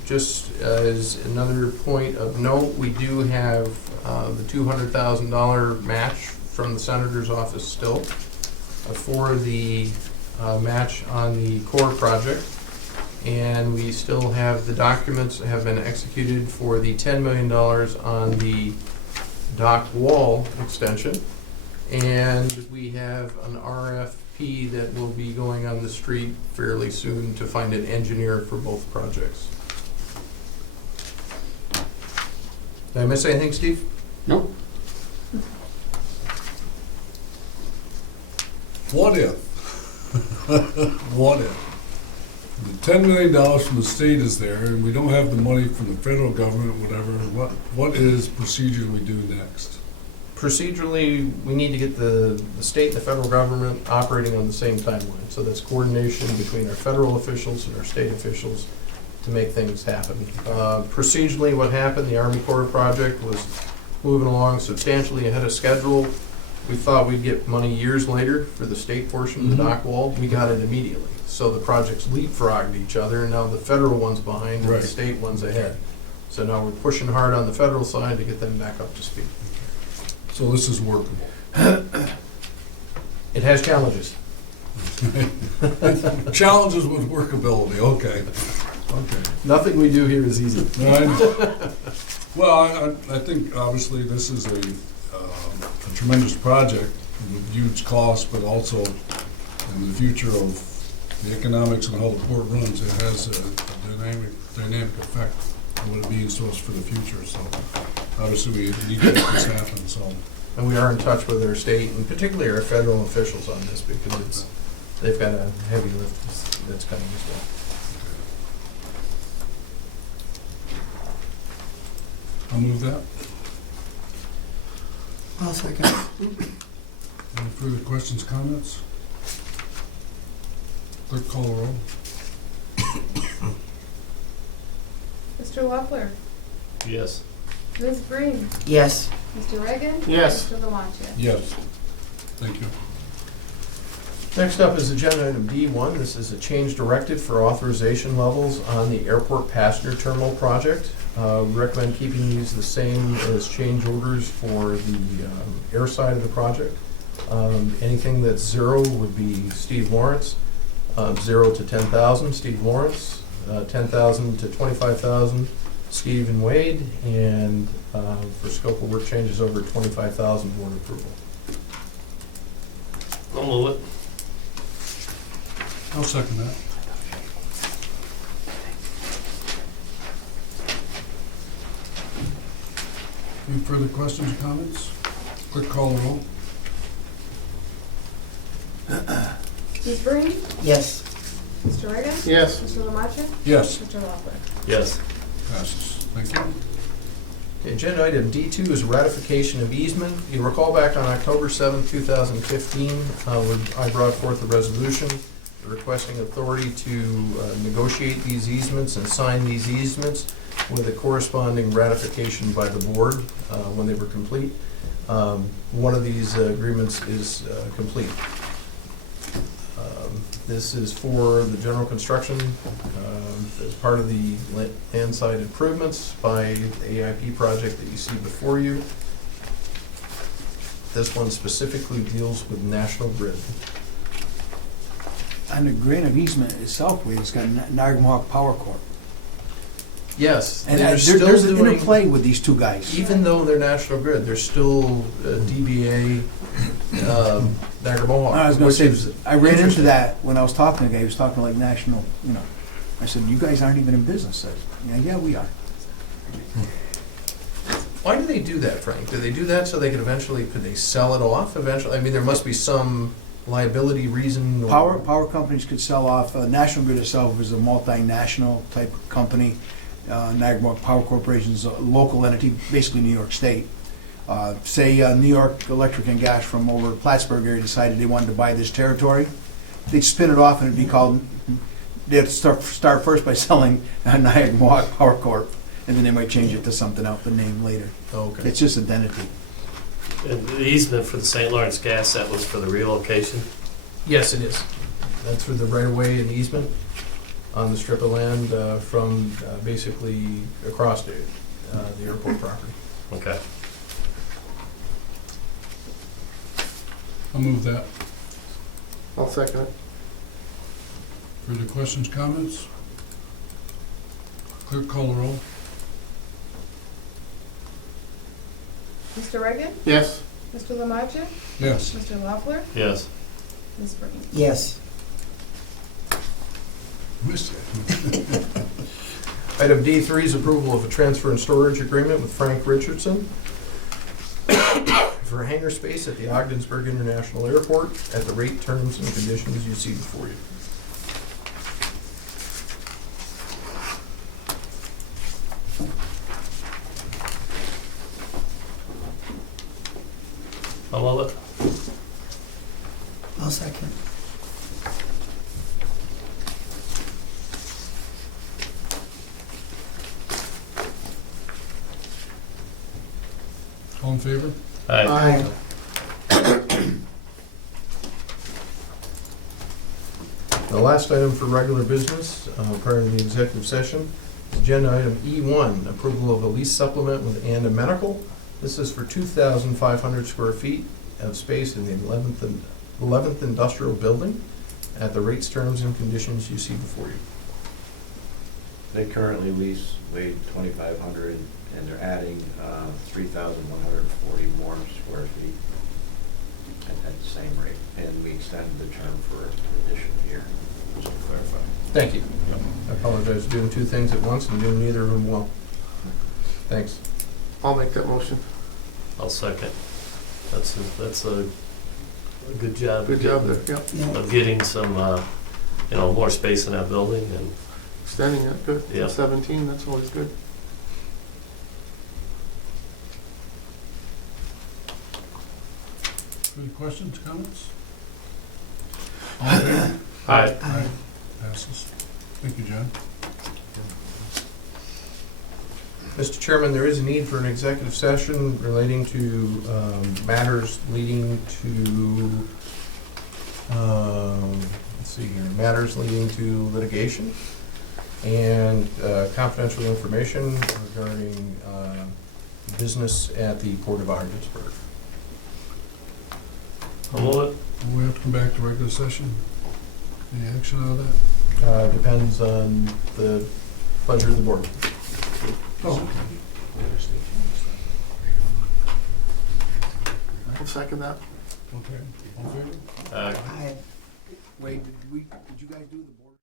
Just as another point of note, we do have the $200,000 match from the Senator's office still for the match on the core project. And we still have the documents that have been executed for the $10 million on the dock wall extension. And we have an RFP that will be going on the street fairly soon to find an engineer for both projects. Did I miss anything, Steve? No. What if? What if? The $10 million from the state is there, and we don't have the money from the federal government, whatever. What is procedure we do next? Procedurally, we need to get the state and the federal government operating on the same timeline. So that's coordination between our federal officials and our state officials to make things happen. Procedurally, what happened, the Army Corps project was moving along substantially ahead of schedule. We thought we'd get money years later for the state portion of the dock wall. We got it immediately. So the projects leapfrogged each other, and now the federal one's behind and Right. the state one's ahead. So now we're pushing hard on the federal side to get them back up to speed. So this is workable. It has challenges. Challenges with workability, okay. Okay. Nothing we do here is easy. No, I know. Well, I think obviously this is a tremendous project with huge costs, but also in the future of the economics and how the port runs, it has a dynamic effect on what it means to us for the future. So obviously we need to make this happen. So. And we are in touch with our state and particularly our federal officials on this because they've got a heavy lift that's coming as well. I'll move that. I'll second. Any further questions, comments? Clerk, call the roll. Mr. Loeffler, Yes. Ms. Green, Yes. Mr. Reagan. Yes. Mr. Lamachia. Yes. Thank you. Next up is agenda item D1. This is a change directive for authorization levels on the airport passenger terminal project. Recommend keeping these the same as change orders for the air side of the project. Anything that's zero would be Steve Lawrence. 0 to 10,000, Steve Lawrence. 10,000 to 25,000, Steve and Wade, and for scope of work changes over 25,000 board approval. I'll move it. I'll second that. Any further questions or comments? Quick call the roll. Ms. Breen? Yes. Mr. Reagan? Yes. Mr. Lamacha? Yes, Mr. Loeffler? Yes. passes. Thank you. Okay, agenda item D2 is ratification of easement. You recall back on October 7th, 2015, when I brought forth a resolution requesting authority to negotiate these easements and sign these easements with a corresponding ratification by the board when they were complete. One of these agreements is complete. This is for the general construction as part of the land side improvements by the AIP project that you see before you. This one specifically deals with National Grid. On the grant of easement itself, it's got Niagara Power Corp. Yes, And they're still there's an doing, interplay with these two guys. even though they're National Grid, they're still DBA Niagara Mohawk. I was gonna which say, is I ran into interesting. that when I was talking to the guy, he was talking like national, you know. I said, you guys aren't even in business. I said, yeah, we are. Why do they do that, Frank? Do they do that so they could they sell it off eventually? I mean, there must be some liability reason. or- Power companies could sell off, National Grid itself is a multinational type of company. Niagara Power Corporation is a local entity, basically New York State. Say New York Electric and Gas from over Plattsburgh area decided they wanted to buy this territory, they'd spin it off and it'd be called, they'd start first by selling Niagara Power Corp, and then they might change it to something else, the name later. Okay. It's just identity. And the easement for the St. Lawrence gas, that was for the relocation? Yes, it is. That's for the right-of-way and easement on the strip of land from basically across the airport property. Okay. I'll move that. I'll second it. Further questions, comments? Clerk, call the roll. Mr. Reagan? Yes. Mr. Lamacha? Yes. Mr. Loeffler? Yes. Ms. Breen? Yes. Missed it. Item D3 is approval of a transfer and storage agreement with Frank Richardson for hangar space at the Ogdensburg International Airport at the rate, terms, and conditions you see before you. I'll move it. I'll second. All in favor? Aye. The last item for regular business, prior to the executive session, is agenda item E1, approval of a lease supplement with Anda Medical. This is for 2,500 square feet of space in the 11th Industrial Building at the rates, terms, and conditions you see before you. They currently lease Wade 2,500, and they're adding 3,140 more square feet at the same rate. And we extended the term for an additional year, just to clarify. Thank you. I apologize for doing two things at once and doing neither of them well. Thanks. I'll make that motion. I'll second. That's a good job. Good job there, yep. Yeah. Of getting some, more space in that building, and Extending it, good. Yeah. 17, that's always good. Any questions, comments? All in favor? Aye. Aye. Passes. Thank you, John. Mr. Chairman, there is a need for an executive session relating to matters leading to, matters leading to litigation and confidential information regarding business at the Port of Ogdensburg. I'll move it. Will we have to come back to regular session? Any action out of that? Depends on the pleasure of the board. Oh, I'll second that. okay. All in favor? I, Wait, did you guys do the board?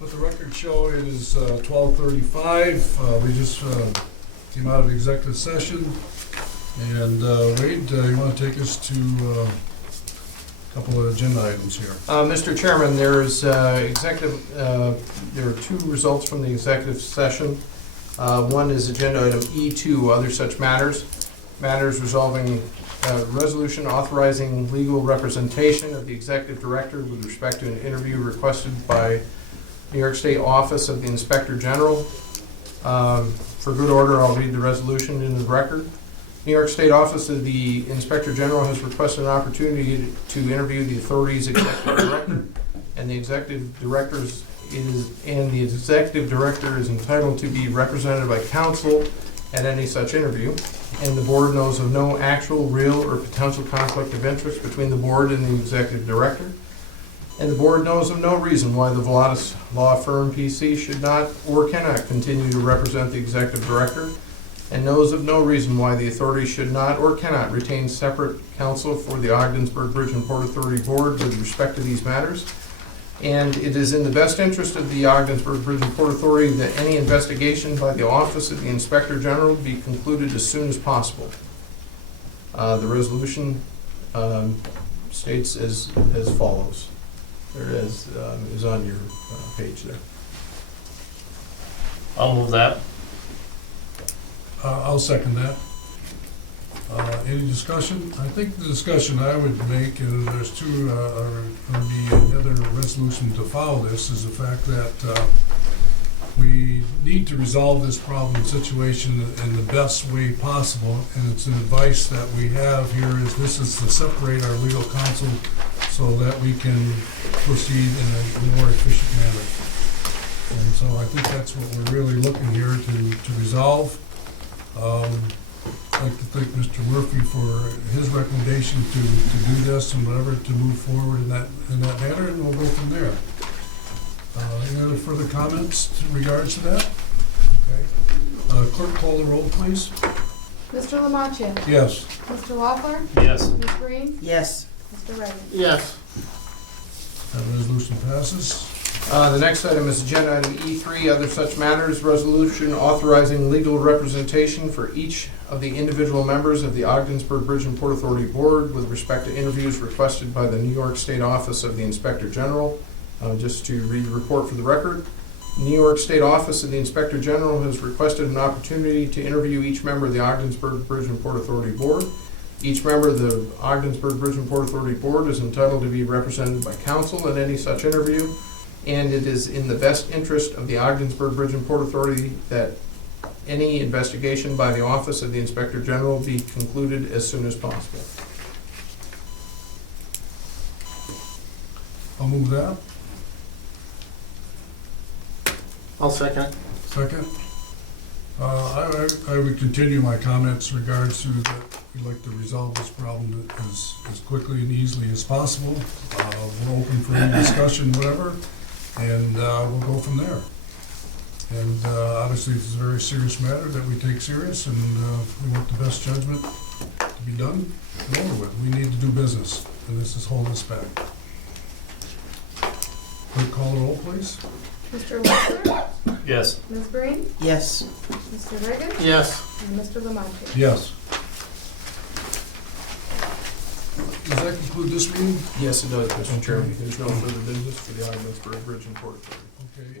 Let the record show it is 12:35. We just came out of executive session. And Wade, you want to take us to a couple of agenda items here? Mr. Chairman, there's there are two results from the executive session. One is agenda item E2, other such matters. Matters resolving resolution authorizing legal representation of the executive director with respect to an interview requested by New York State Office of the Inspector General. For good order, I'll read the resolution into the record. New York State Office of the Inspector General has requested an opportunity to interview the authority's executive director, and the executive director is entitled to be represented by counsel at any such interview. And the board knows of no actual, real, or potential conflict of interest between the board and the executive director. And the board knows of no reason why the Volatus Law Firm PC should not or cannot continue to represent the executive director, and knows of no reason why the authority should not or cannot retain separate counsel for the Ogdensburg Bridge and Port Authority Board with respect to these matters. And it is in the best interest of the Ogdensburg Bridge and Port Authority that any investigation by the Office of the Inspector General be concluded as soon as possible. The resolution states as follows. There is on your page there. I'll move that. I'll second that. Any discussion? I think the discussion I would make, and there's two, going to be another resolution to follow this, is the fact that we need to resolve this problem situation in the best way possible, and it's an advice that we have here is this is to separate our legal counsel so that we can proceed in a more efficient manner. And so I think that's what we're really looking here to resolve. I'd like to thank Mr. Murphy for his recommendation to do this and whatever, to move forward in that manner, and we'll go from there. Any other further comments in regards to that? Okay. Clerk, call the roll, please. Mr. Lamaccia? Yes. Mr. Loeffler? Yes. Ms. Green? yes, Mr. Reagan? Yes. That resolution passes. The next item is agenda item E3, other such matters, resolution authorizing legal representation for each of the individual members of the Ogdensburg Bridge and Port Authority Board with respect to interviews requested by the New York State Office of the Inspector General. Just to read the report for the record, New York State Office of the Inspector General has requested an opportunity to interview each member of the Ogdensburg Bridge and Port Authority Board. Each member of the Ogdensburg Bridge and Port Authority Board is entitled to be represented by counsel at any such interview, and it is in the best interest of the Ogdensburg Bridge and Port Authority that any investigation by the Office of the Inspector General be concluded as soon as possible. I'll move that. I'll second. Second. I would continue my comments in regards to that we'd like to resolve this problem as quickly and easily as possible. We're open for any discussion, whatever, and we'll go from there. And obviously, it's a very serious matter that we take serious, and we want the best judgment to be done and over with. We need to do business, and this is holding us back. Clerk, call the roll, please. Mr. Loeffler? Yes. Ms. Green? yes. Mr. Reagan? Yes. And Mr. Lamaccia? Yes. Does that conclude this meeting? Yes, it does, Mr. Chairman. There's no further business for the Ogdensburg Bridge and Port Authority. Okay.